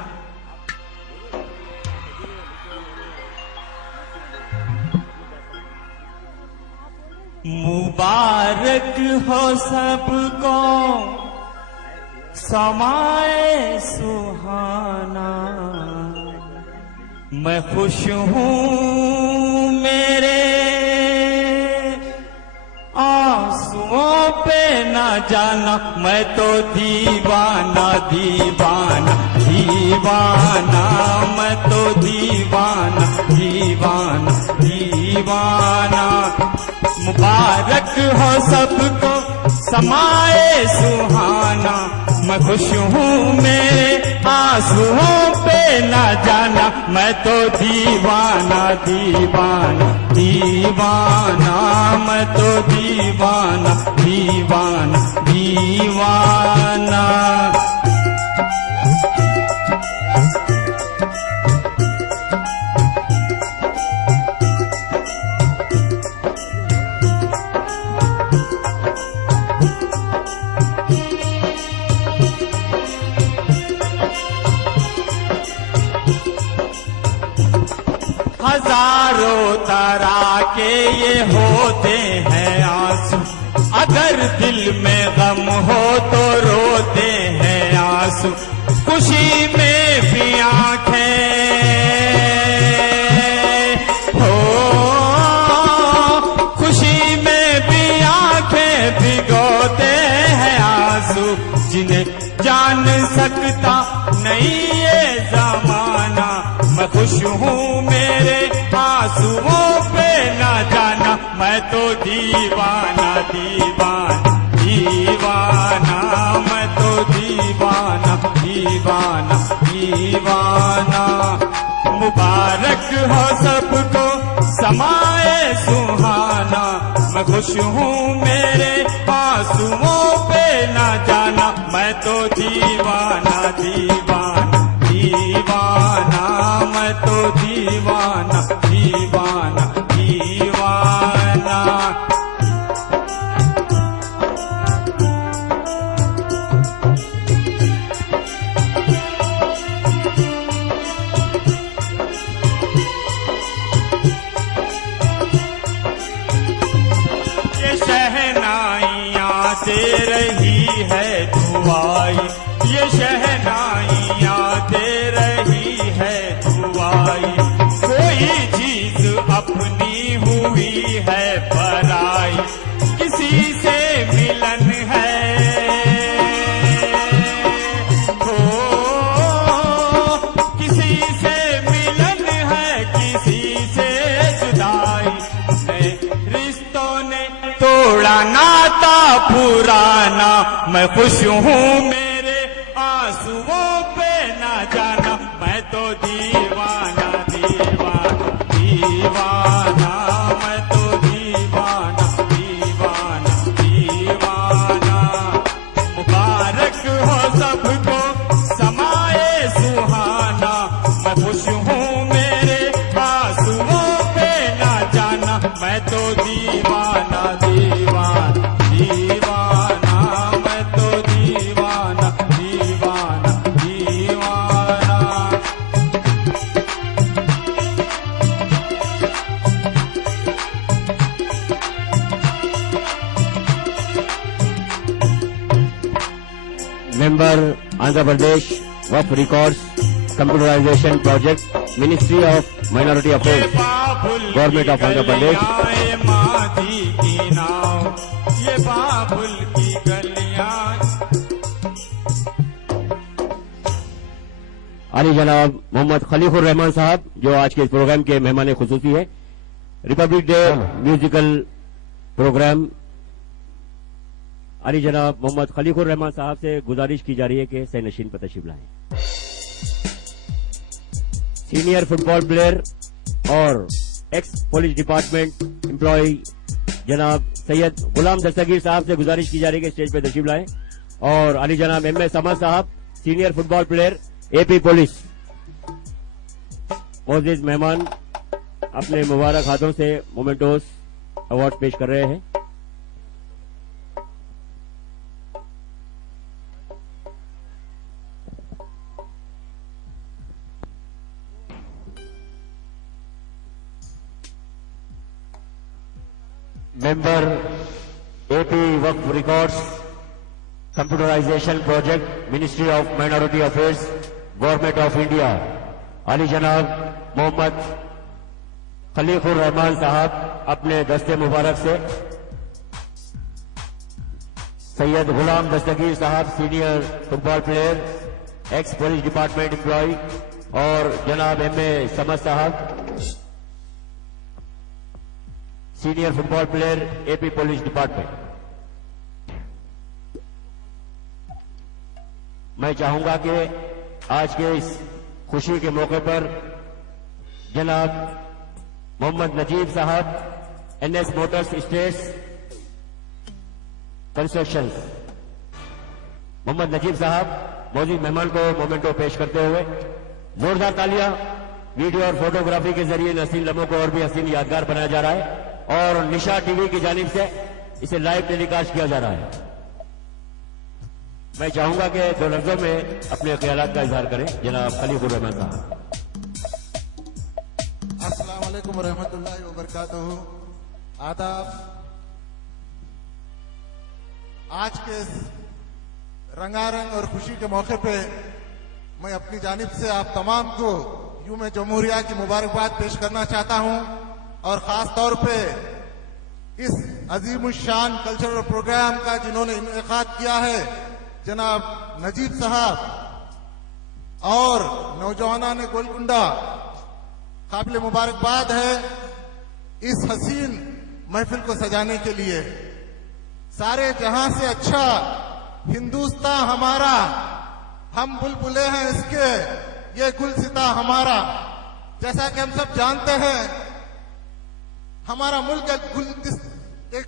मुबारक हो सबको समाए सुहाना, मैं खुश हूँ मेरे आंसुओं पे ना जाना, मैं तो दीवाना दीवाना दीवाना, मैं तो दीवाना दीवाना दीवाना। मुबारक हो सबको समाए सुहाना, मैं खुश हूँ मेरे आंसुओं पे ना जाना, मैं तो दीवाना दीवाना दीवाना, मैं तो दीवाना दीवाना दीवाना। हजारों तरह के ये होते हैं आंसू, अगर दिल में गम हो तो रोते हैं आंसू, खुशी में भी आंखें हो, खुशी में भी आंखें भिगोते हैं आंसू, जिन्हें जान सकता नहीं ये जमाना, मैं खुश हूँ मेरे आंसुओं पे ना जाना, मैं तो दीवाना दीवाना दीवाना, मैं तो दीवाना दीवाना दीवाना। मुबारक हो सबको समाए सुहाना, मैं खुश हूँ मेरे आंसुओं पे ना जाना, मैं तो दीवाना दीवाना दीवाना, मैं तो दीवाना दीवाना दीवाना। ये शहनाइयाँ दे रही है दुआई, ये शहनाइयाँ दे रही है दुआई, कोई चीज अपनी हुई है पराई, किसी से मिलन है हो, किसी से मिलन है किसी से जुदाई, रिश्तों ने तोड़ा नाता पुराना, मैं खुश हूँ मेरे आंसुओं पे ना जाना, मैं तो दीवाना दीवाना दीवाना, मैं तो दीवाना दीवाना दीवाना। मुबारक हो सबको समाए सुहाना, मैं खुश हूँ मेरे आंसुओं पे ना जाना, मैं तो दीवाना दीवाना दीवाना, मैं तो दीवाना दीवाना दीवाना। member Andhra Pradesh Waqf Records Computerization Project, Ministry of Minority Affairs, Government of Andhra Pradesh. ये माधी की नाव, ये बाबुल की गलियां। आली जनाब मोहम्मद खलीफुर रहमान साहब जो आज के इस प्रोग्राम के मेहमान खुसूसी है। Republic day musical program. आली जनाब मोहम्मद खलीफुर रहमान साहब से गुजारिश की जा रही है कि सैनशीन पर तशरीफ लाएं। सीनियर फुटबॉल प्लेयर और एक्स पुलिस डिपार्टमेंट एम्प्लॉय जनाब सैयद गुलाम दस्तगीर साहब से गुजारिश की जा रही है कि स्टेज पर तशरीफ लाएं। और अली जनाब एम ए समद साहब senior football player AP police मोअज़्ज़िज़ मेहमान अपने मुबारक हाथों से मोमेंटोस अवार्ड पेश कर रहे हैं। Member AP Waqf records computerization project, ministry of minority affairs, government of India, अली जनाब मोहम्मद खलीफुर रहमान साहब अपने दस्ते मुबारक से सैयद गुलाम दस्तगीर साहब senior football player, ex police department employ और जनाब एम ए समद साहब senior football player AP police department. मैं चाहूंगा कि आज के इस खुशी के मौके पर जनाब मोहम्मद नजीब साहब NS motors states construction, Mohammad Najeeb साहब मौजूद मेहमान को मोमेंटो पेश करते हुए जोरदार तालियां। वीडियो और फोटोग्राफी के जरिए इन हसीन लम्हों को और भी हसीन यादगार बनाया जा रहा है और निशा टीवी की जानिब से इसे लाइव टेलीकास्ट किया जा रहा है। मैं चाहूंगा कि दो लफ्जों में अपने ख्यालात का इजहार करें जनाब खलीफुर रहमान साहब। अस्सलाम वालेकुम रहमतुल्लाहि व बरकातहू। आदाब। आज के इस रंगारंग और खुशी के मौके पे मैं अपनी जानिब से आप तमाम को यूम जमहूरिया की मुबारकबाद पेश करना चाहता हूं और खास तौर पे इस अजीमुशान कल्चरल प्रोग्राम का जिन्होंने इनेकाद किया है जनाब नजीब साहब और नौजवानान गोलकुंडा, काबिल मुबारकबाद है इस हसीन महफिल को सजाने के लिए। सारे जहां से अच्छा हिंदुस्तान हमारा, हम बुलबुले हैं इसके, ये गुलसिता हमारा। जैसा कि हम सब जानते हैं हमारा मुल्क एक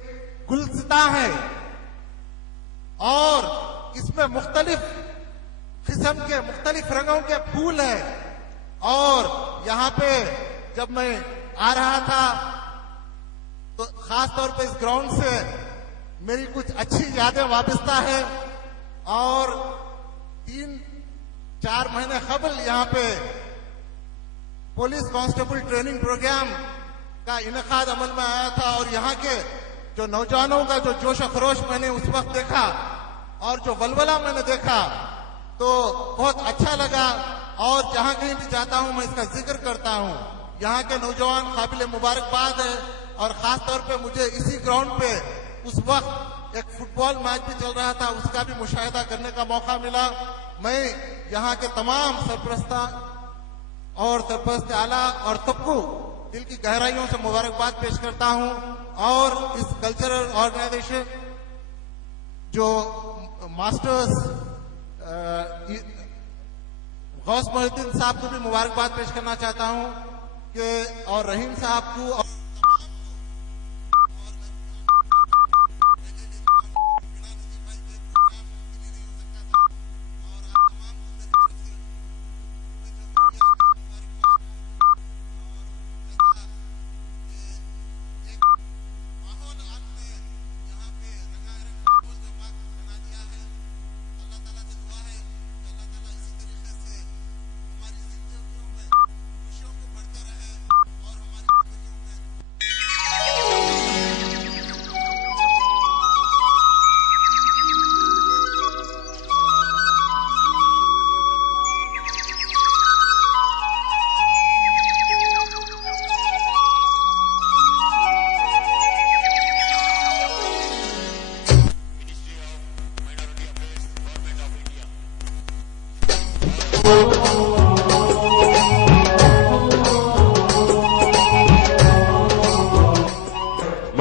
गुलसिता है और इसमें मुख्तलिफ किस्म के मुख्तलिफ रंगों के फूल हैं। और यहाँ पे जब मैं आ रहा था तो खास तौर पे इस ग्राउंड से मेरी कुछ अच्छी यादें वाबस्ता है। और 3-4 महीने कबल यहाँ पे पुलिस कांस्टेबल ट्रेनिंग प्रोग्राम का इनेकाद अमल में आया था और यहाँ के जो नौजवानों का जो जोश खरोश मैंने उस वक्त देखा और जो वलवला मैंने देखा तो बहुत अच्छा लगा। और जहां कहीं भी जाता हूं मैं इसका जिक्र करता हूं। यहाँ के नौजवान काबिल मुबारकबाद है और खास तौर पे मुझे इसी ग्राउंड पे उस वक्त एक फुटबॉल मैच भी चल रहा था, उसका भी मुशाहिदा करने का मौका मिला। मैं यहाँ के तमाम सरपरस्ता और सरपरस्त आला और सबको दिल की गहराइयों से मुबारकबाद पेश करता हूं। और इस कल्चरल ऑर्गेनाइजेशन जो मास्टर्स गौस मोहिद्दीन साहब को भी मुबारकबाद पेश करना चाहता हूं कि और रहीम साहब को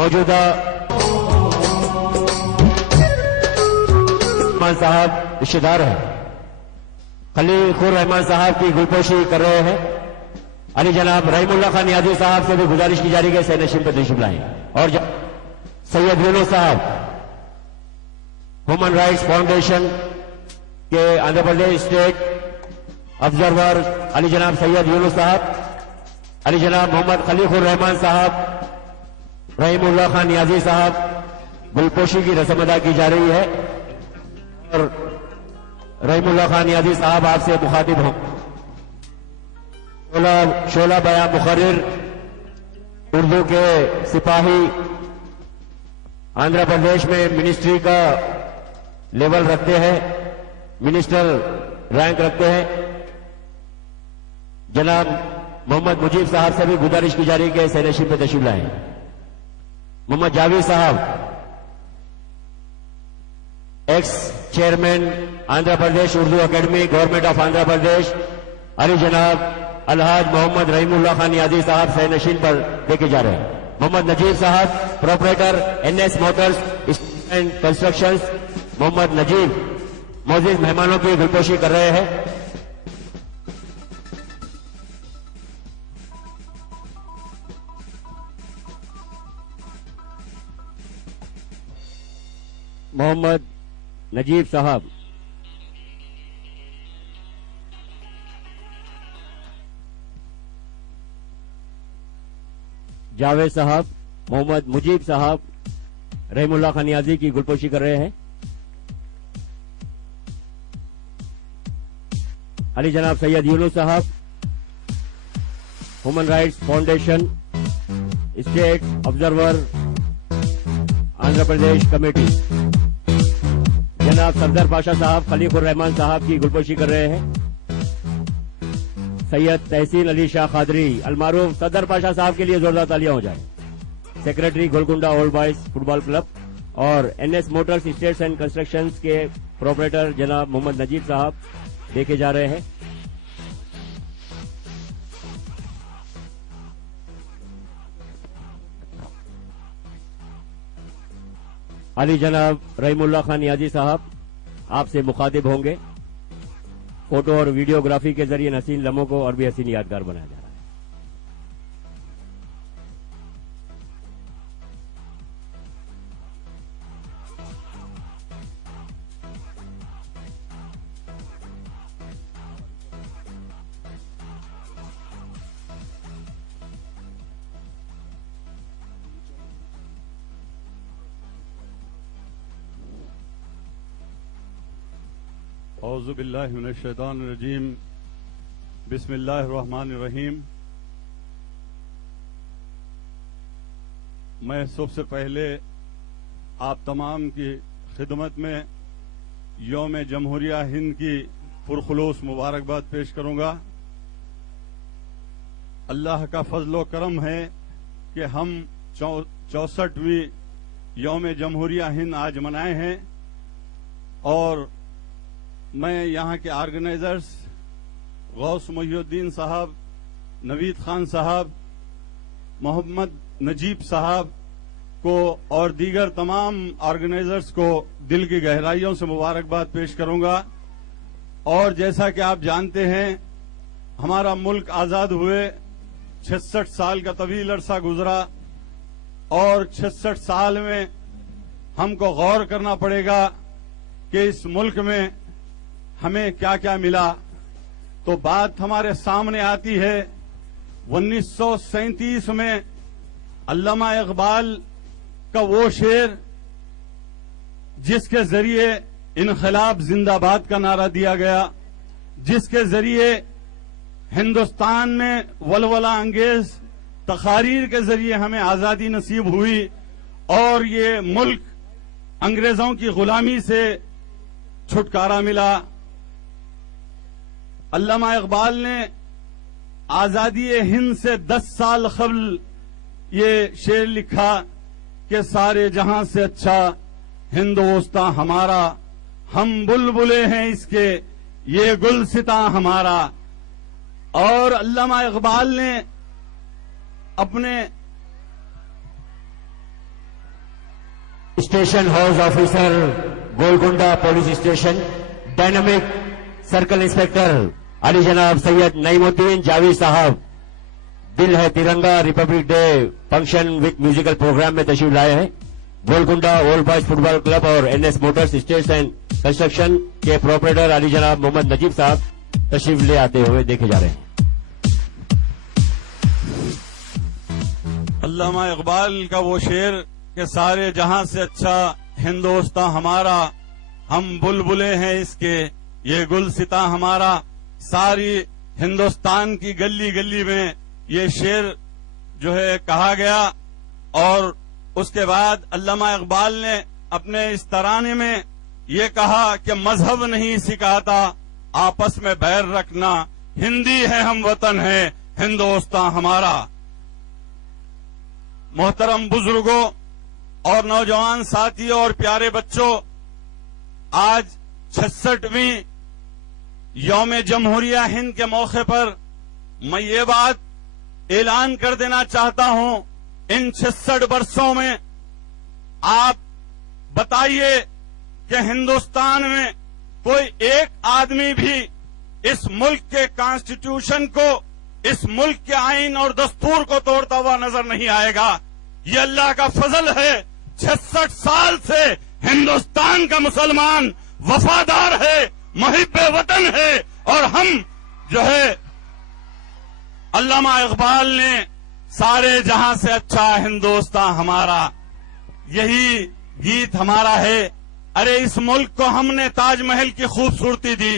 मौजूदा रहमान साहब रिश्तेदार हैं, खलीकुर रहमान साहब की गुलपोशी कर रहे हैं। अली जनाब रहीमुल्लाह खान नियाजी साहब से भी गुजारिश की जा रही है कि सैनशीन पर तशरीफ लाएं। और Syed Younus Sahab human rights foundation के आंध्र प्रदेश स्टेट ऑब्जर्वर, अली जनाब सैयद यूनुस साहब, अली जनाब मोहम्मद खलीकुर रहमान साहब, रहीमुल्लाह खान नियाजी साहब, गुलपोशी की रस्म अदा की जा रही है और रहीमुल्लाह खान नियाजी साहब आपसे मुखातिब हों। शोला बयां मुखर्रिर, उर्दू के सिपाही, आंध्र प्रदेश में मिनिस्ट्री का लेवल रखते हैं, मिनिस्टर रैंक रखते हैं। जनाब मोहम्मद मुजीब साहब से भी गुजारिश की जा रही है कि सैनशीन पे तशरीफ लाएं। Mohammed Javed Sahab, ex chairman Andhra Pradesh Urdu academy, government of Andhra Pradesh, Ali जनाब अलहाज मोहम्मद रहीमुल्लाह खान नियाजी साहब सैनशीन पर लेके जा रहे हैं। मोहम्मद नजीब साहब, proprietor NS motors and constructions, Mohammad Najeeb मौजूद मेहमानों की गुलपोशी कर रहे हैं। मोहम्मद नजीब साहब, जावेद साहब, मोहम्मद मुजीब साहब रहीमुल्लाह खान नियाजी की गुलपोशी कर रहे हैं। अली जनाब Syed Younus Sahab, human rights foundation state observer Andhra Pradesh committee, जनाब सरदार पाशा साहब खलीकुर रहमान साहब की गुलपोशी कर रहे हैं। सैयद तहसीन अली शाह खादरी अलमारूफ सदर पाशा साहब के लिए जोरदार तालियां हो जाए। Secretary Golconda old boys football club और NS motors states and constructions के प्रोपरेटर जनाब मोहम्मद नजीब साहब देखे जा रहे हैं। अली जनाब रहीमुल्लाह खान नियाजी साहब आपसे मुखातिब होंगे। फोटो और वीडियोग्राफी के जरिए हसीन लम्हों को और भी हसीन यादगार बनाया जा रहा है। औज़ुबिल्लाहि मिनश्शैतानिर्रजीम, बिस्मिल्लाहिर्रहमानिर्रहीम। मैं सबसे पहले आप तमाम की खिदमत में यौम जमहूरिया हिंद की पुरखुलूस मुबारकबाद पेश करूंगा। अल्लाह का फजलो करम है कि हम 64वीं यौम जमहूरिया हिंद आज मनाए हैं और मैं यहाँ के ऑर्गेनाइजर्स गौस मोहिउद्दीन साहब, नवीद खान साहब, मोहम्मद नजीब साहब को और दीगर तमाम ऑर्गेनाइजर्स को दिल की गहराइयों से मुबारकबाद पेश करूंगा। और जैसा कि आप जानते हैं, हमारा मुल्क आजाद हुए 66 साल का तवील अरसा गुजरा और 66 साल में हमको गौर करना पड़ेगा कि इस मुल्क में हमें क्या क्या मिला। तो बात हमारे सामने आती है 1937 में अल्लामा इकबाल का वो शेर जिसके जरिए इनकलाब जिंदाबाद का नारा दिया गया, जिसके जरिए हिंदुस्तान में वलवला अंगेज तकारीर के जरिए हमें आजादी नसीब हुई और ये मुल्क अंग्रेजों की गुलामी से छुटकारा मिला। अल्लामा इकबाल ने आजादी हिंद से 10 साल कबल ये शेर लिखा कि सारे जहां से अच्छा हिंदोस्तां हमारा, हम बुलबुले हैं इसके ये गुलसिता हमारा। और अल्लामा इकबाल ने अपने station house officer Golconda police station, dynamic circle inspector Ali जनाब सैयद नईमुद्दीन जावेद साहब दिल है तिरंगा republic day function with musical programme में तशरीफ लाए हैं। Golconda old boys football club और NS motors states and construction के प्रोपराइटर अली जनाब मोहम्मद नजीब साहब तशरीफ ले आते हुए देखे जा रहे हैं। अल्लामा इकबाल का वो शेर कि सारे जहां से अच्छा हिंदुस्तान हमारा, हम बुलबुले हैं इसके ये गुलसिता हमारा। सारी हिंदुस्तान की गली गली में ये शेर जो है कहा गया और उसके बाद अल्लामा इकबाल ने अपने इस तराने में ये कहा कि मजहब नहीं सिखाता आपस में बैर रखना, हिंदी है हम वतन है हिंदुस्तान हमारा। मोहतरम बुजुर्गों और नौजवान साथियों और प्यारे बच्चों, आज 66वीं यौम जमहूरिया हिंद के मौके पर मैं ये बात ऐलान कर देना चाहता हूं, इन 66 वर्षों में आप बताइए कि हिंदुस्तान में कोई एक आदमी भी इस मुल्क के कॉन्स्टिट्यूशन को, इस मुल्क के आईन और दस्तूर को तोड़ता हुआ नजर नहीं आएगा। ये अल्लाह का फजल है। 66 साल से हिंदुस्तान का मुसलमान वफादार है, मुहिब्बे वतन है और हम जो है अल्लामा इकबाल ने सारे जहां से अच्छा हिंदुस्तान हमारा, यही गीत हमारा है। अरे इस मुल्क को हमने ताजमहल की खूबसूरती दी,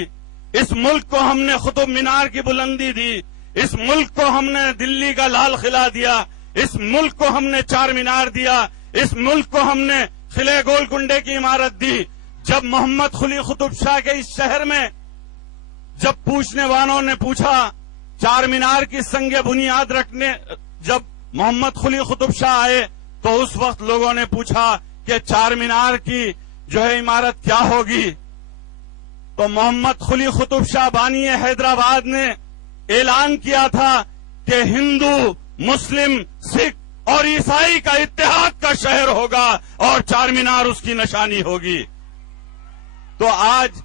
इस मुल्क को हमने कुतुब मीनार की बुलंदी दी, इस मुल्क को हमने दिल्ली का लाल किला दिया, इस मुल्क को हमने चार मीनार दिया, इस मुल्क को हमने किले गोलकुंडे की इमारत दी। जब मोहम्मद कुली कुतुब शाह के इस शहर में जब पूछने वालों ने पूछा चार मीनार की संगे बुनियाद रखने, जब मोहम्मद कुली कुतुब शाह आए तो उस वक्त लोगों ने पूछा कि चार मीनार की जो है इमारत क्या होगी। तो मोहम्मद कुली कुतुब शाह बानी हैदराबाद ने ऐलान किया था कि हिंदू, मुस्लिम, सिख और ईसाई का इत्तेहाद का शहर होगा और चार मीनार उसकी निशानी होगी। तो आज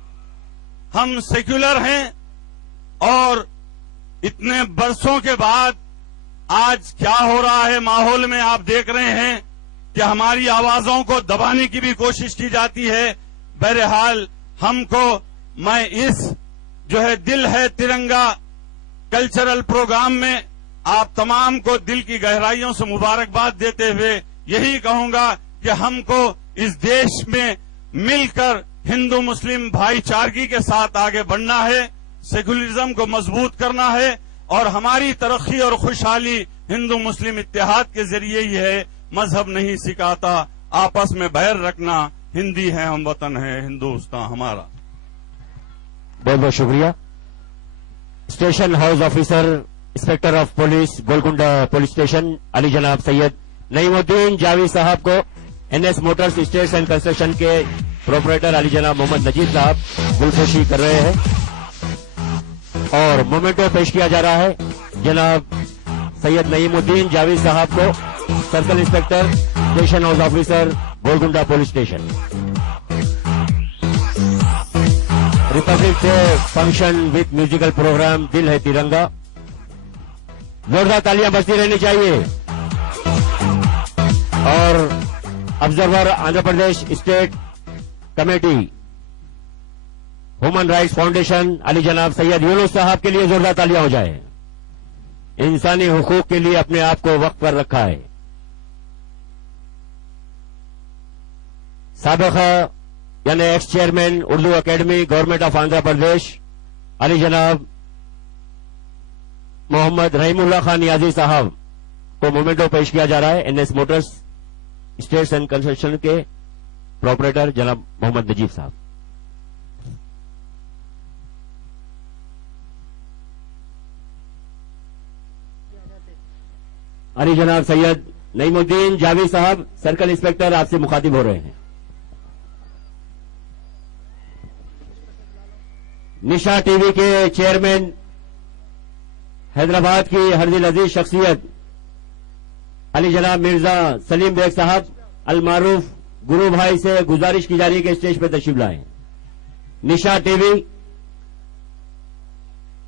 हम सेक्युलर हैं और इतने बरसों के बाद आज क्या हो रहा है माहौल में आप देख रहे हैं कि हमारी आवाजों को दबाने की भी कोशिश की जाती है। बहरहाल हमको मैं इस जो है दिल है तिरंगा कल्चरल प्रोग्राम में आप तमाम को दिल की गहराइयों से मुबारकबाद देते हुए यही कहूंगा कि हमको इस देश में मिलकर हिंदू मुस्लिम भाईचारगी के साथ आगे बढ़ना है, सेकुलरिज्म को मजबूत करना है और हमारी तरक्की और खुशहाली हिंदू मुस्लिम इत्तेहाद के जरिए ही है। मजहब नहीं सिखाता आपस में बैर रखना, हिंदी है हम वतन है हिंदुस्तान हमारा। बहुत बहुत शुक्रिया। Station house officer inspector of police Golconda police station Ali जनाब सैयद नईमुद्दीन जावेद साहब को NS motors states and construction के प्रोपराइटर अली जनाब मोहम्मद नजीब साहब गुलफोशी कर रहे हैं और मोमेंटो पेश किया जा रहा है जनाब सैयद नईमुद्दीन जावेद साहब को, circle inspector station house officer Golconda police station. Republic day function with musical programme दिल है तिरंगा। जोरदार तालियां बजती रहनी चाहिए। और observer Andhra Pradesh state committee human rights foundation Ali जनाब सैयद यूनुस साहब के लिए जोरदार तालियां हो जाए। इंसानी हुकूक के लिए अपने आप को वक्त पर रखा है। साबिका यानी ex chairman Urdu academy government of Andhra Pradesh Ali जनाब मोहम्मद रहीमुल्लाह खान नियाजी साहब को मोमेंटो पेश किया जा रहा है। NS motors states and construction के प्रोपराइटर जनाब मोहम्मद नजीब साहब। अली जनाब सैयद नईमुद्दीन जावेद साहब सर्कल इंस्पेक्टर आपसे मुखातिब हो रहे हैं। निशा टीवी के चेयरमैन हैदराबाद की हरदिल अजीज शख्सियत अली जनाब मिर्जा सलीम बेग साहब अल मारूफ गुरु भाई से गुजारिश की जा रही है कि स्टेज पर तशरीफ लाएं। निशा टीवी,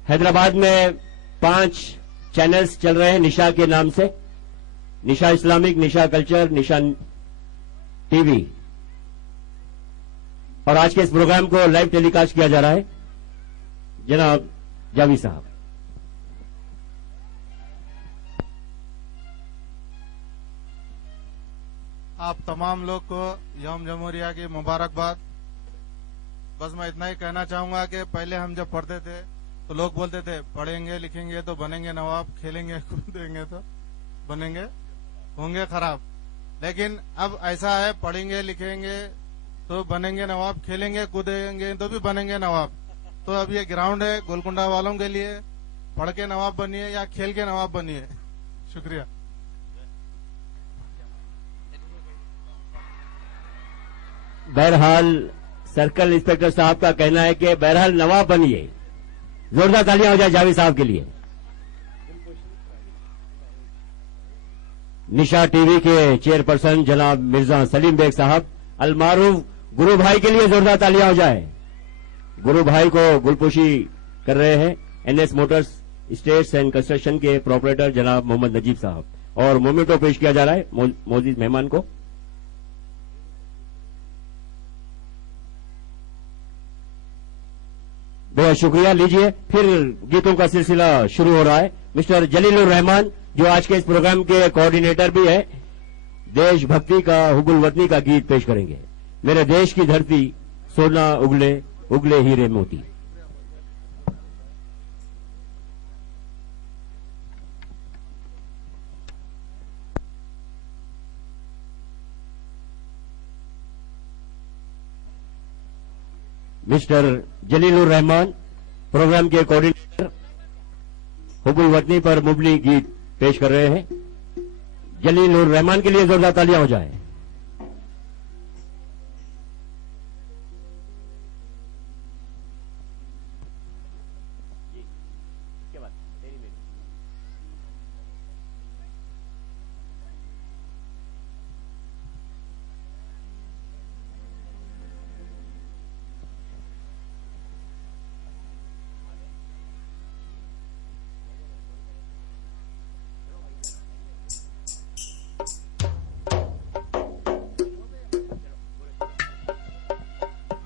हैदराबाद में 5 चैनल्स चल रहे हैं निशा के नाम से, निशा इस्लामिक, निशा कल्चर, निशा टीवी, और आज के इस प्रोग्राम को लाइव टेलीकास्ट किया जा रहा है। जनाब जावेद साहब। आप तमाम लोग को यौम जमहूरिया की मुबारकबाद। बस मैं इतना ही कहना चाहूंगा कि पहले हम जब पढ़ते थे तो लोग बोलते थे पढ़ेंगे लिखेंगे तो बनेंगे नवाब, खेलेंगे कूदेंगे तो बनेंगे होंगे खराब। लेकिन अब ऐसा है, पढ़ेंगे लिखेंगे तो बनेंगे नवाब, खेलेंगे कूदेंगे तो भी बनेंगे नवाब। तो अब ये ग्राउंड है गोलकुंडा वालों के लिए, पढ़ के नवाब बनिए या खेल के नवाब बनिए। शुक्रिया। बहरहाल सर्कल इंस्पेक्टर साहब का कहना है कि बहरहाल नवाब बनिए। जोरदार तालियां हो जाए जावेद साहब के लिए। निशा टीवी के चेयरपर्सन जनाब मिर्जा सलीम बेग साहब, अलमारूफ गुरु भाई के लिए जोरदार तालियां हो जाए। गुरु भाई को गुलपोशी कर रहे हैं NS motors states and construction के प्रोपरेटर जनाब मोहम्मद नजीब साहब, और मोमेंटो पेश किया जा रहा है मौजूद मेहमान को। बहुत शुक्रिया। लीजिए, फिर गीतों का सिलसिला शुरू हो रहा है। मिस्टर जलीलुर रहमान जो आज के इस प्रोग्राम के कोऑर्डिनेटर भी है, देशभक्ति का हुबुल वतनी का गीत पेश करेंगे। मेरे देश की धरती सोना उगले उगले हीरे मोती। मिस्टर जलीलुर रहमान प्रोग्राम के कोऑर्डिनेटर हुबुल वतनी पर मुबनी गीत पेश कर रहे हैं। जलीलुर रहमान के लिए जोरदार तालियां हो जाए।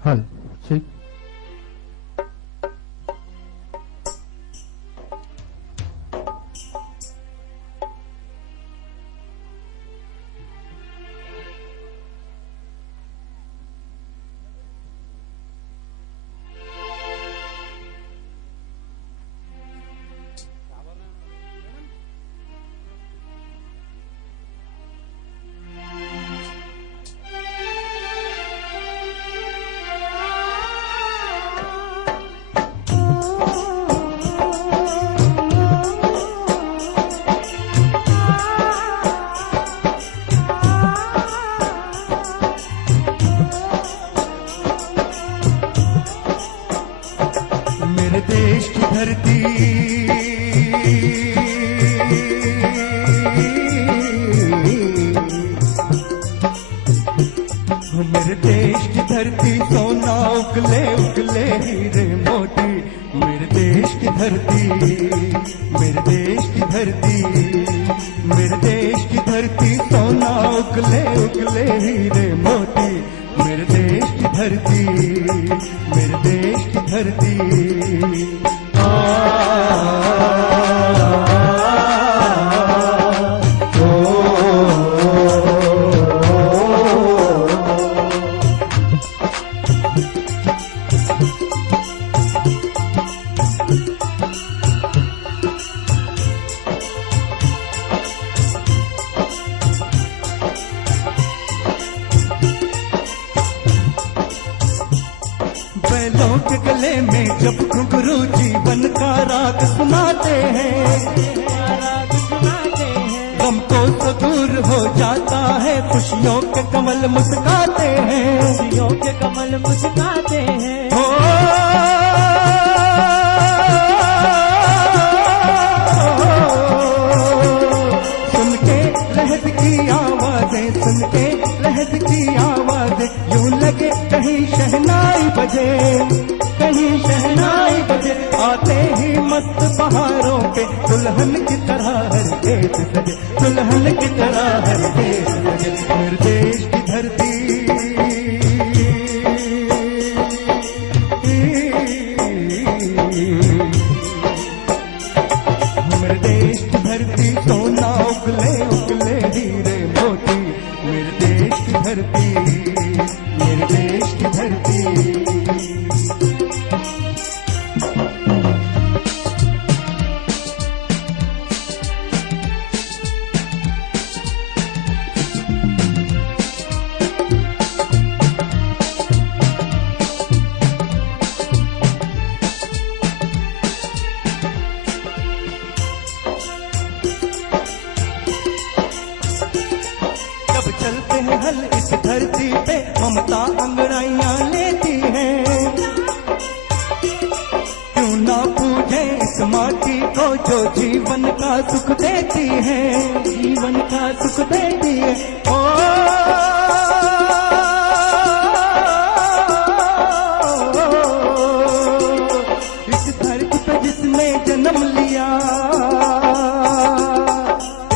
हल ठीक। मेरे देश की धरती सोना उगले उगले हीरे मोती। मेरे देश की धरती, मेरे देश की धरती, मेरे देश की धरती सोना उगले उगले हीरे मोती। मेरे देश की धरती, मेरे देश की धरती। बैलों के गले में जब घुंघरू जीवन का राग सुनाते हैं, गम को तो दूर हो जाता है, खुशियों के कमल मुस्काते हैं, खुशियों के कमल मुस्काते हैं। हो सुन के लहद की आवाजें, सुन के लहद की आवाज़ कहीं शहनाई बजे, आते ही मस्त बहारों के दुल्हन की तरह हर गेट सजे, दुल्हन की तरह हर गेट सजे। मेरे देश की धरती, मेरे देश की धरती सोना उगले उगले हीरे मोती, मेरे देश की धरती, मेरे देश की धरती। चलते हैं हल इस धरती पे ममता अंगड़ाइयां लेती हैं, क्यों ना पूजे इस माटी को जो जीवन का सुख देती है, जीवन का सुख देती है। ओ इस धरती पे जिसने जन्म लिया,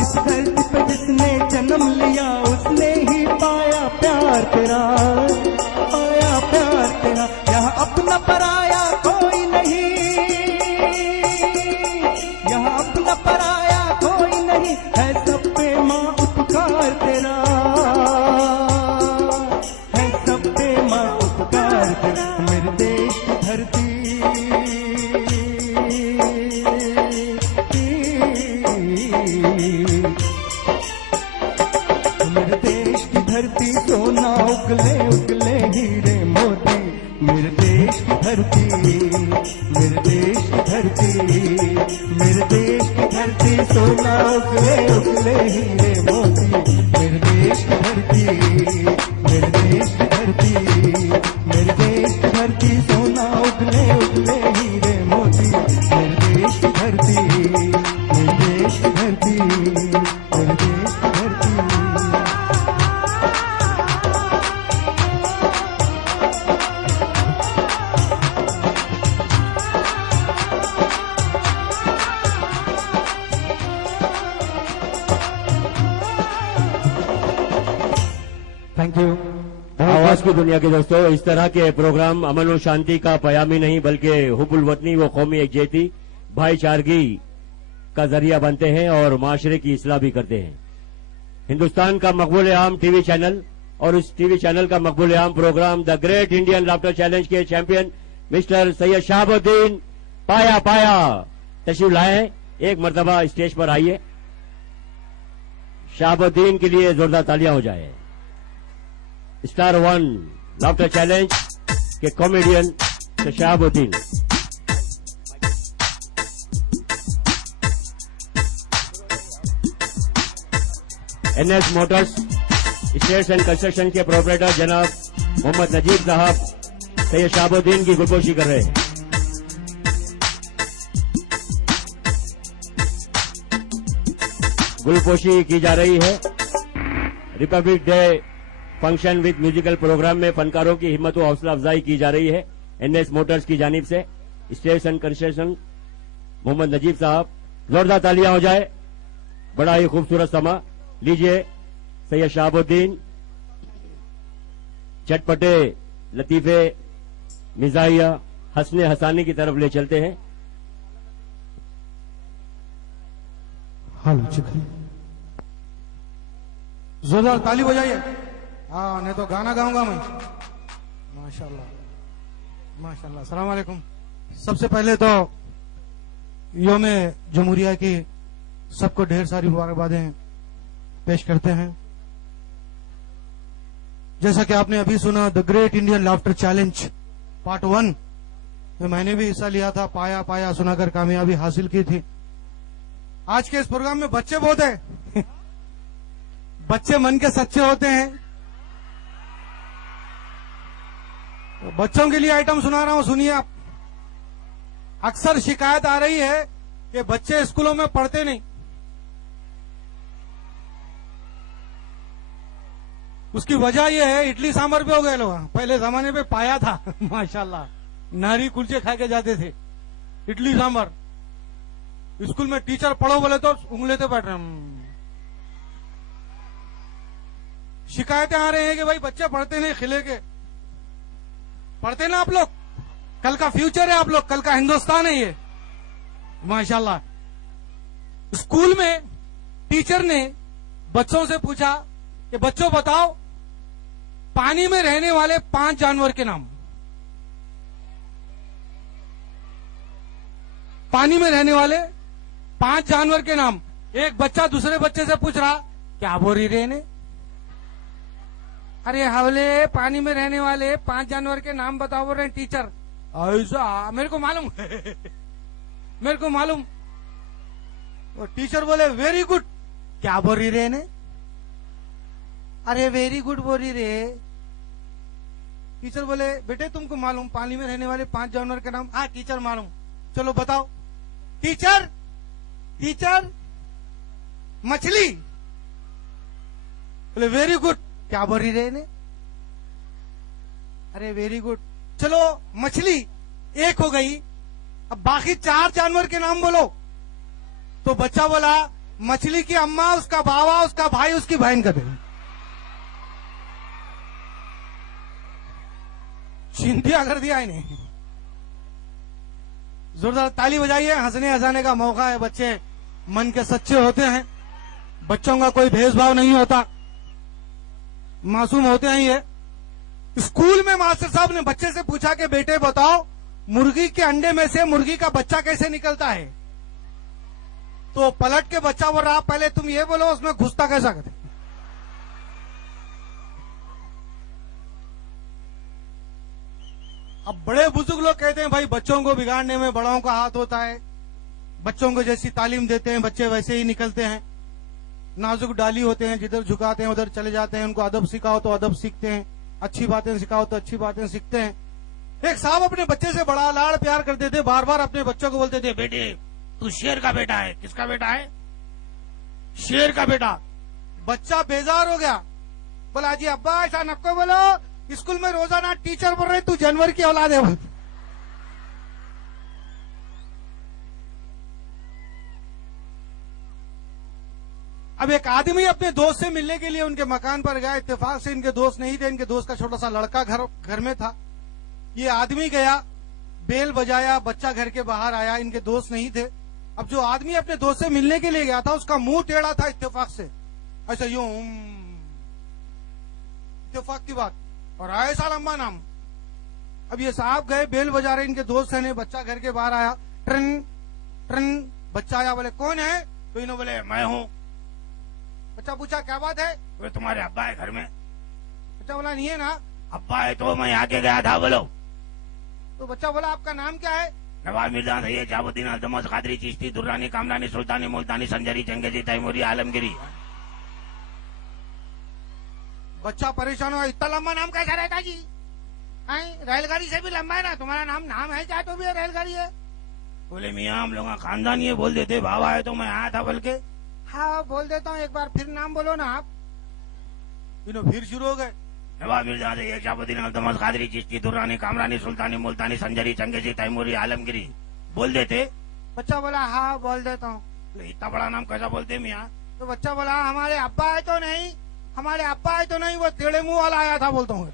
इस धरती पे जिसने जन्म लिया, उसने ही पाया प्यार तेरा, पाया प्यार तेरा। यहाँ अपना पराया कोई नहीं, यहाँ अपना पराया कोई नहीं, है सब पे माँ उपकार तेरा, है सब पे माँ उपकार तेरा। मेरे देश की धरती, मेरे देश की धरती सोना उगले उगले हीरे मोती, मेरे देश की धरती, मेरे देश की धरती, मेरे देश की धरती सोना उगले उगले हीरे मोती, मेरे देश की धरती, मेरे देश की धरती, मेरे देश की धरती सोना उगले उगले हीरे मोती, मेरे देश की धरती, मेरे देश की धरती, मेरे देश की धरती। Thank you. आवाज की दुनिया के दोस्तों, इस तरह के प्रोग्राम अमन और शांति का पयामी नहीं बल्कि हुब्बुल वतनी व कौमी यकजहती, भाईचारगी का जरिया बनते हैं और माशरे की इस्लाह भी करते हैं। हिंदुस्तान का मकबूल आम टीवी चैनल और इस टीवी चैनल का मकबूल आम program the great Indian laughter challenge के चैंपियन मिस्टर सैयद शहाबुद्दीन पाया पाया तशरीफ लाए हैं। एक मर्तबा स्टेज पर आइए, शहाबुद्दीन के लिए जोरदार तालियां हो जाए। स्टार 1 लाफ्टर चैलेंज के comedian Shahabuddin. NS motors states and construction के प्रोपरेटर जनाब मोहम्मद नजीब साहब सैयद शहाबुद्दीन की गुलपोशी कर रहे हैं। गुलपोशी की जा रही है। Republic day function with musical programme में फनकारों की हिम्मत और हौसला अफजाई की जा रही है एनएस मोटर्स की जानिब से। States and construction Mohammad Najeeb साहब, जोरदार तालियां हो जाए। बड़ा ही खूबसूरत समा लीजिए। सैयद शहाबुद्दीन चटपटे लतीफे मिजाहिया हंसने हंसाने की तरफ ले चलते हैं। हेलो चिकन, जोरदार ताली बजाइए। हाँ, नहीं तो गाना गाऊंगा मैं। माशाल्लाह माशाल्लाह। अस्सलाम वालेकुम। सबसे पहले तो यौम जमहूरिया की सबको ढेर सारी मुबारकबादें पेश करते हैं। जैसा कि आपने अभी सुना, the great Indian laughter challenge part 1 में मैंने भी हिस्सा लिया था। पाया पाया सुनाकर कामयाबी हासिल की थी। आज के इस प्रोग्राम में बच्चे बहुत हैं। बच्चे मन के सच्चे होते हैं। बच्चों के लिए आइटम सुना रहा हूं, सुनिए आप। अक्सर शिकायत आ रही है कि बच्चे स्कूलों में पढ़ते नहीं। उसकी वजह यह है इडली सांभर पे हो गए लोग। पहले जमाने पे पाया था माशाल्लाह, नारी कुलचे खा के जाते थे, इडली सांभर। स्कूल में टीचर पढ़ो बोले तो उंगले तो बैठ रहे शिकायतें आ रही हैं कि भाई बच्चे पढ़ते नहीं, खिले के पढ़ते ना आप लोग, कल का फ्यूचर है आप लोग, कल का हिंदुस्तान है ये माशाल्लाह। स्कूल में टीचर ने बच्चों से पूछा कि बच्चों बताओ पानी में रहने वाले 5 जानवर के नाम। पानी में रहने वाले 5 जानवर के नाम। एक बच्चा दूसरे बच्चे से पूछ रहा क्या बोल रही ने? अरे हवले पानी में रहने वाले 5 जानवर के नाम बताओ बोल रहे टीचर। ऐसा मेरे को मालूम मेरे को मालूम। वो टीचर बोले वेरी गुड। क्या बोल रही रे ने? अरे वेरी गुड बोल रही रे। टीचर बोले बेटे तुमको मालूम पानी में रहने वाले 5 जानवर के नाम? हाँ टीचर मालूम। चलो बताओ। टीचर टीचर मछली। बोले वेरी गुड। क्या बोल रही रे ने? अरे वेरी गुड। चलो मछली एक हो गई, अब बाकी 4 जानवर के नाम बोलो। तो बच्चा बोला मछली की अम्मा, उसका बाबा, उसका भाई, उसकी बहन का बेटा। चिंतिया कर दिया इन्हें। जोरदार ताली बजाइए, हंसने हंसाने का मौका है। बच्चे मन के सच्चे होते हैं, बच्चों का कोई भेदभाव नहीं होता, मासूम होते हैं ये। स्कूल में मास्टर साहब ने बच्चे से पूछा कि बेटे बताओ मुर्गी के अंडे में से मुर्गी का बच्चा कैसे निकलता है? तो पलट के बच्चा बोल रहा पहले तुम ये बोलो उसमें घुसता कैसा करते? अब बड़े बुजुर्ग लोग कहते हैं भाई बच्चों को बिगाड़ने में बड़ों का हाथ होता है। बच्चों को जैसी तालीम देते हैं बच्चे वैसे ही निकलते हैं। नाजुक डाली होते हैं, जिधर झुकाते हैं उधर चले जाते हैं। उनको अदब सिखाओ तो अदब सीखते हैं, अच्छी बातें सिखाओ तो अच्छी बातें सीखते हैं। एक साहब अपने बच्चे से बड़ा लाड़ प्यार करते थे, बार बार अपने बच्चों को बोलते थे बेटे तू शेर का बेटा है। किसका बेटा है? शेर का बेटा। बच्चा बेजार हो गया, बोला जी अब्बा ऐसा नको बोलो, स्कूल में रोजाना टीचर बोल रहे तू जानवर की औलाद है। अब एक आदमी अपने दोस्त से मिलने के लिए उनके मकान पर गया। इत्तेफाक से इनके दोस्त नहीं थे, इनके दोस्त का छोटा सा लड़का घर में था। ये आदमी गया, बेल बजाया, बच्चा घर के बाहर आया, इनके दोस्त नहीं थे। अब जो आदमी अपने दोस्त से मिलने के लिए गया था उसका मुंह टेढ़ा था इत्तेफाक से, ऐसा यूं इत्तेफाक की बात, और ऐसा लंबा नाम। अब ये साहब गए, बेल बजा रहे, इनके दोस्त है, बच्चा घर के बाहर आया, ट्रन ट्रन, बच्चा आया, बोले कौन है? तो इन्होंने बोले मैं हूं। बच्चा पूछा क्या बात है? बोले तुम्हारे अब्बा है घर में। बच्चा बोला नहीं है ना। अब्बा है तो मैं आके गया था बोलो। तो बच्चा बोला आपका नाम क्या है? नवाब मिर्जा सैयद शहाबुद्दीन अल्तमस कादरी चिश्ती दुर्रानी कामरानी सुल्तानी मुल्तानी संजरी चंगेजी तैमूरी आलमगिरी। बच्चा परेशान हुआ, इतना लंबा नाम कैसा रहता जी? रेलगाड़ी से भी लंबा है ना तुम्हारा नाम है क्या? तो भी रेलगाड़ी है। बोले मियाँ हम लोग खानदान ये बोल देते, बाबा है तो मैं आया था बोल के। हाँ बोल देता हूँ, एक बार फिर नाम बोलो ना आप। फिर शुरू हो गए। नवाब मिर्जा सैयद शहाबुद्दीन अल्तमस कादरी चिश्ती दुर्रानी कामरानी सुल्तानी मुल्तानी संजरी चंगेजी तैमूरी आलमगिरी बोल देते। बच्चा बोला हाँ बोल देता हूँ। इतना बड़ा नाम कैसा बोलते मियाँ? तो बच्चा बोला हमारे अब्बा है तो नहीं, हमारे अब्बा है तो नहीं, वो टेढ़े मुंह वाला आया था बोलता हूँ।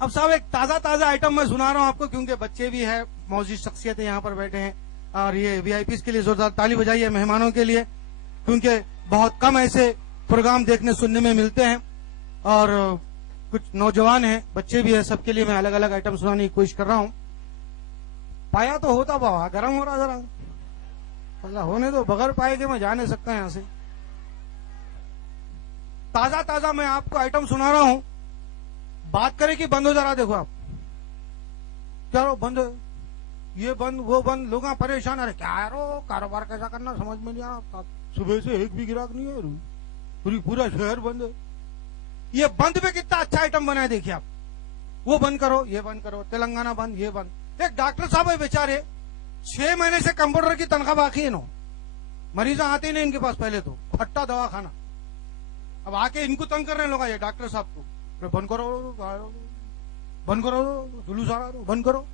अब साहब एक ताजा आइटम मैं सुना रहा हूँ आपको, क्योंकि बच्चे भी है, मौजूद शख्सियतें यहाँ पर बैठे हैं, और ये वीआईपीज़ के लिए जोरदार ताली बजाइए मेहमानों के लिए, क्योंकि बहुत कम ऐसे प्रोग्राम देखने सुनने में मिलते हैं। और कुछ नौजवान हैं, बच्चे भी हैं, सबके लिए मैं अलग अलग आइटम सुनाने की कोशिश कर रहा हूँ। पाया तो होता बाबा, गर्म हो रहा जरा, अल्लाह होने दो, बगैर पाए के मैं जा नहीं सकता यहाँ से। ताजा मैं आपको आइटम सुना रहा हूँ। बात करें कि बंद हो जरा, देखो आप क्या रो बंद, ये बंद वो बंद, लोग परेशान। अरे क्या यारो कारोबार कैसा करना समझ में नहीं आ रहा, सुबह से एक भी ग्राहक नहीं है, पूरा शहर बंद है। ये बंद पे कितना अच्छा आइटम बना है देखिए आप। वो बंद करो, ये बंद करो, तेलंगाना बंद, ये बंद। एक डॉक्टर साहब है बेचारे, 6 महीने से कंप्यूटर की तनख्वाह बाकी है नो, मरीज आते ही नहीं इनके पास। पहले तो फट्टा दवा खाना, अब आके इनको तंग कर रहे हैं लोग, ये डॉक्टर साहब को, अरे बंद करो, बंद करो, जुलूस आ रहा, बंद करो।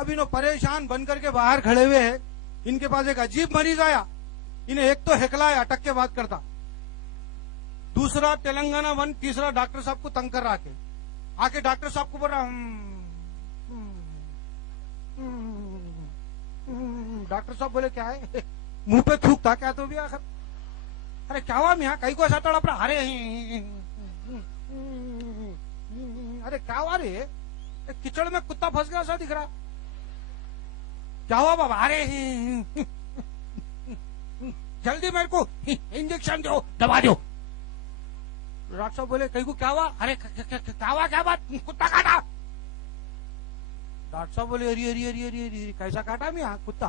अब इन्हों परेशान बन करके बाहर खड़े हुए हैं। इनके पास एक अजीब मरीज आया, इन्हें एक तो हेकलाया, अटक के बात करता, दूसरा तेलंगाना वन, तीसरा डॉक्टर साहब को तंग कर रहा के आके डॉक्टर साहब को बोल रहा डॉक्टर साहब बोले क्या है, मुंह पे थूकता क्या तो भी आखिर, अरे क्या हुआ मियाँ, कहीं को ऐसा तड़प रहा, अरे क्या हुआ रे, कीचड़ में कुत्ता फंस गया ऐसा दिख रहा, क्या हुआ बाबा, अरे जल्दी मेरे को इंजेक्शन दो, दबा दो। डॉक्टर साहब बोले कहीं को क्या हुआ, अरे क्या हुआ, क्या बात, कुत्ता काटा। डॉक्टर साहब बोले अरे अरे अरे अरे अरे कैसा काटा मियाँ कुत्ता,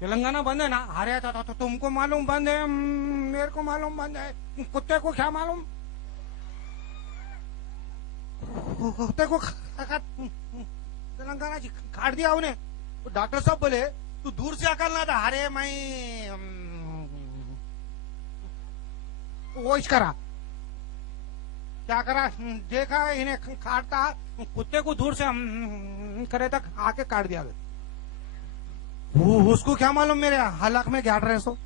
तेलंगाना बंद है ना, अरे तो तुमको मालूम बंद है, मेरे को मालूम बंद है, कुत्ते को क्या मालूम, कुत्ते को तेलंगाना काट दिया उन्हें। तो डॉक्टर साहब बोले तू दूर से अकलना था, अरे मैं वो करा, क्या करा, देखा इन्हें काटता, कुत्ते को दूर से करे तक आके काट दिया। उसको क्या मालूम मेरे हलक में गाड़ रहे सो।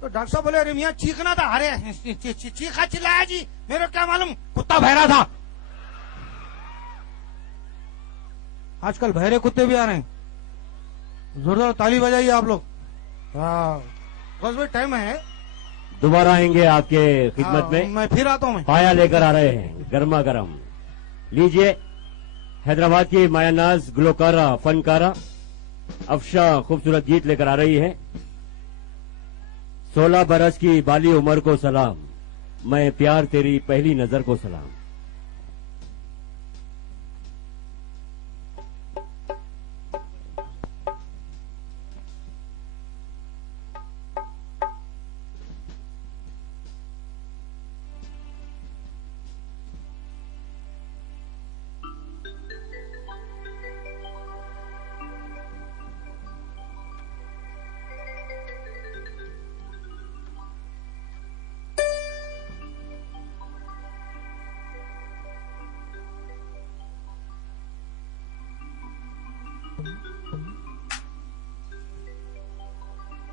तो डॉक्टर साहब बोले अरे मियाँ चीखना था, अरे चीखा चिल्लाया जी, मेरे क्या मालूम, कुत्ता बहरा था। आजकल बहरे कुत्ते भी आ रहे हैं, जोरदार ताली बजाइए आप लोग। बस भाई टाइम है, दोबारा आएंगे आपके खिदमत में, मैं फिर आता हूँ। पाया लेकर आ रहे हैं गर्मा गर्म। लीजिए हैदराबाद की मायानाज गुलकारा फनकारा अफशा खूबसूरत गीत लेकर आ रही है। 16 बरस की बाली उम्र को सलाम, मैं प्यार तेरी पहली नजर को सलाम।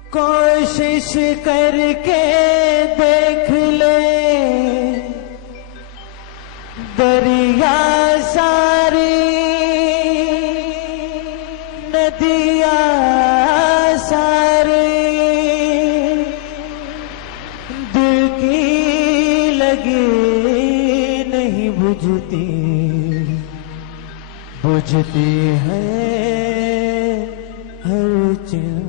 कोशिश करके देख ले दरिया सारी, नदिया सारी, दिल की लगी नहीं बुझती, बुझती है हर चिंगारी।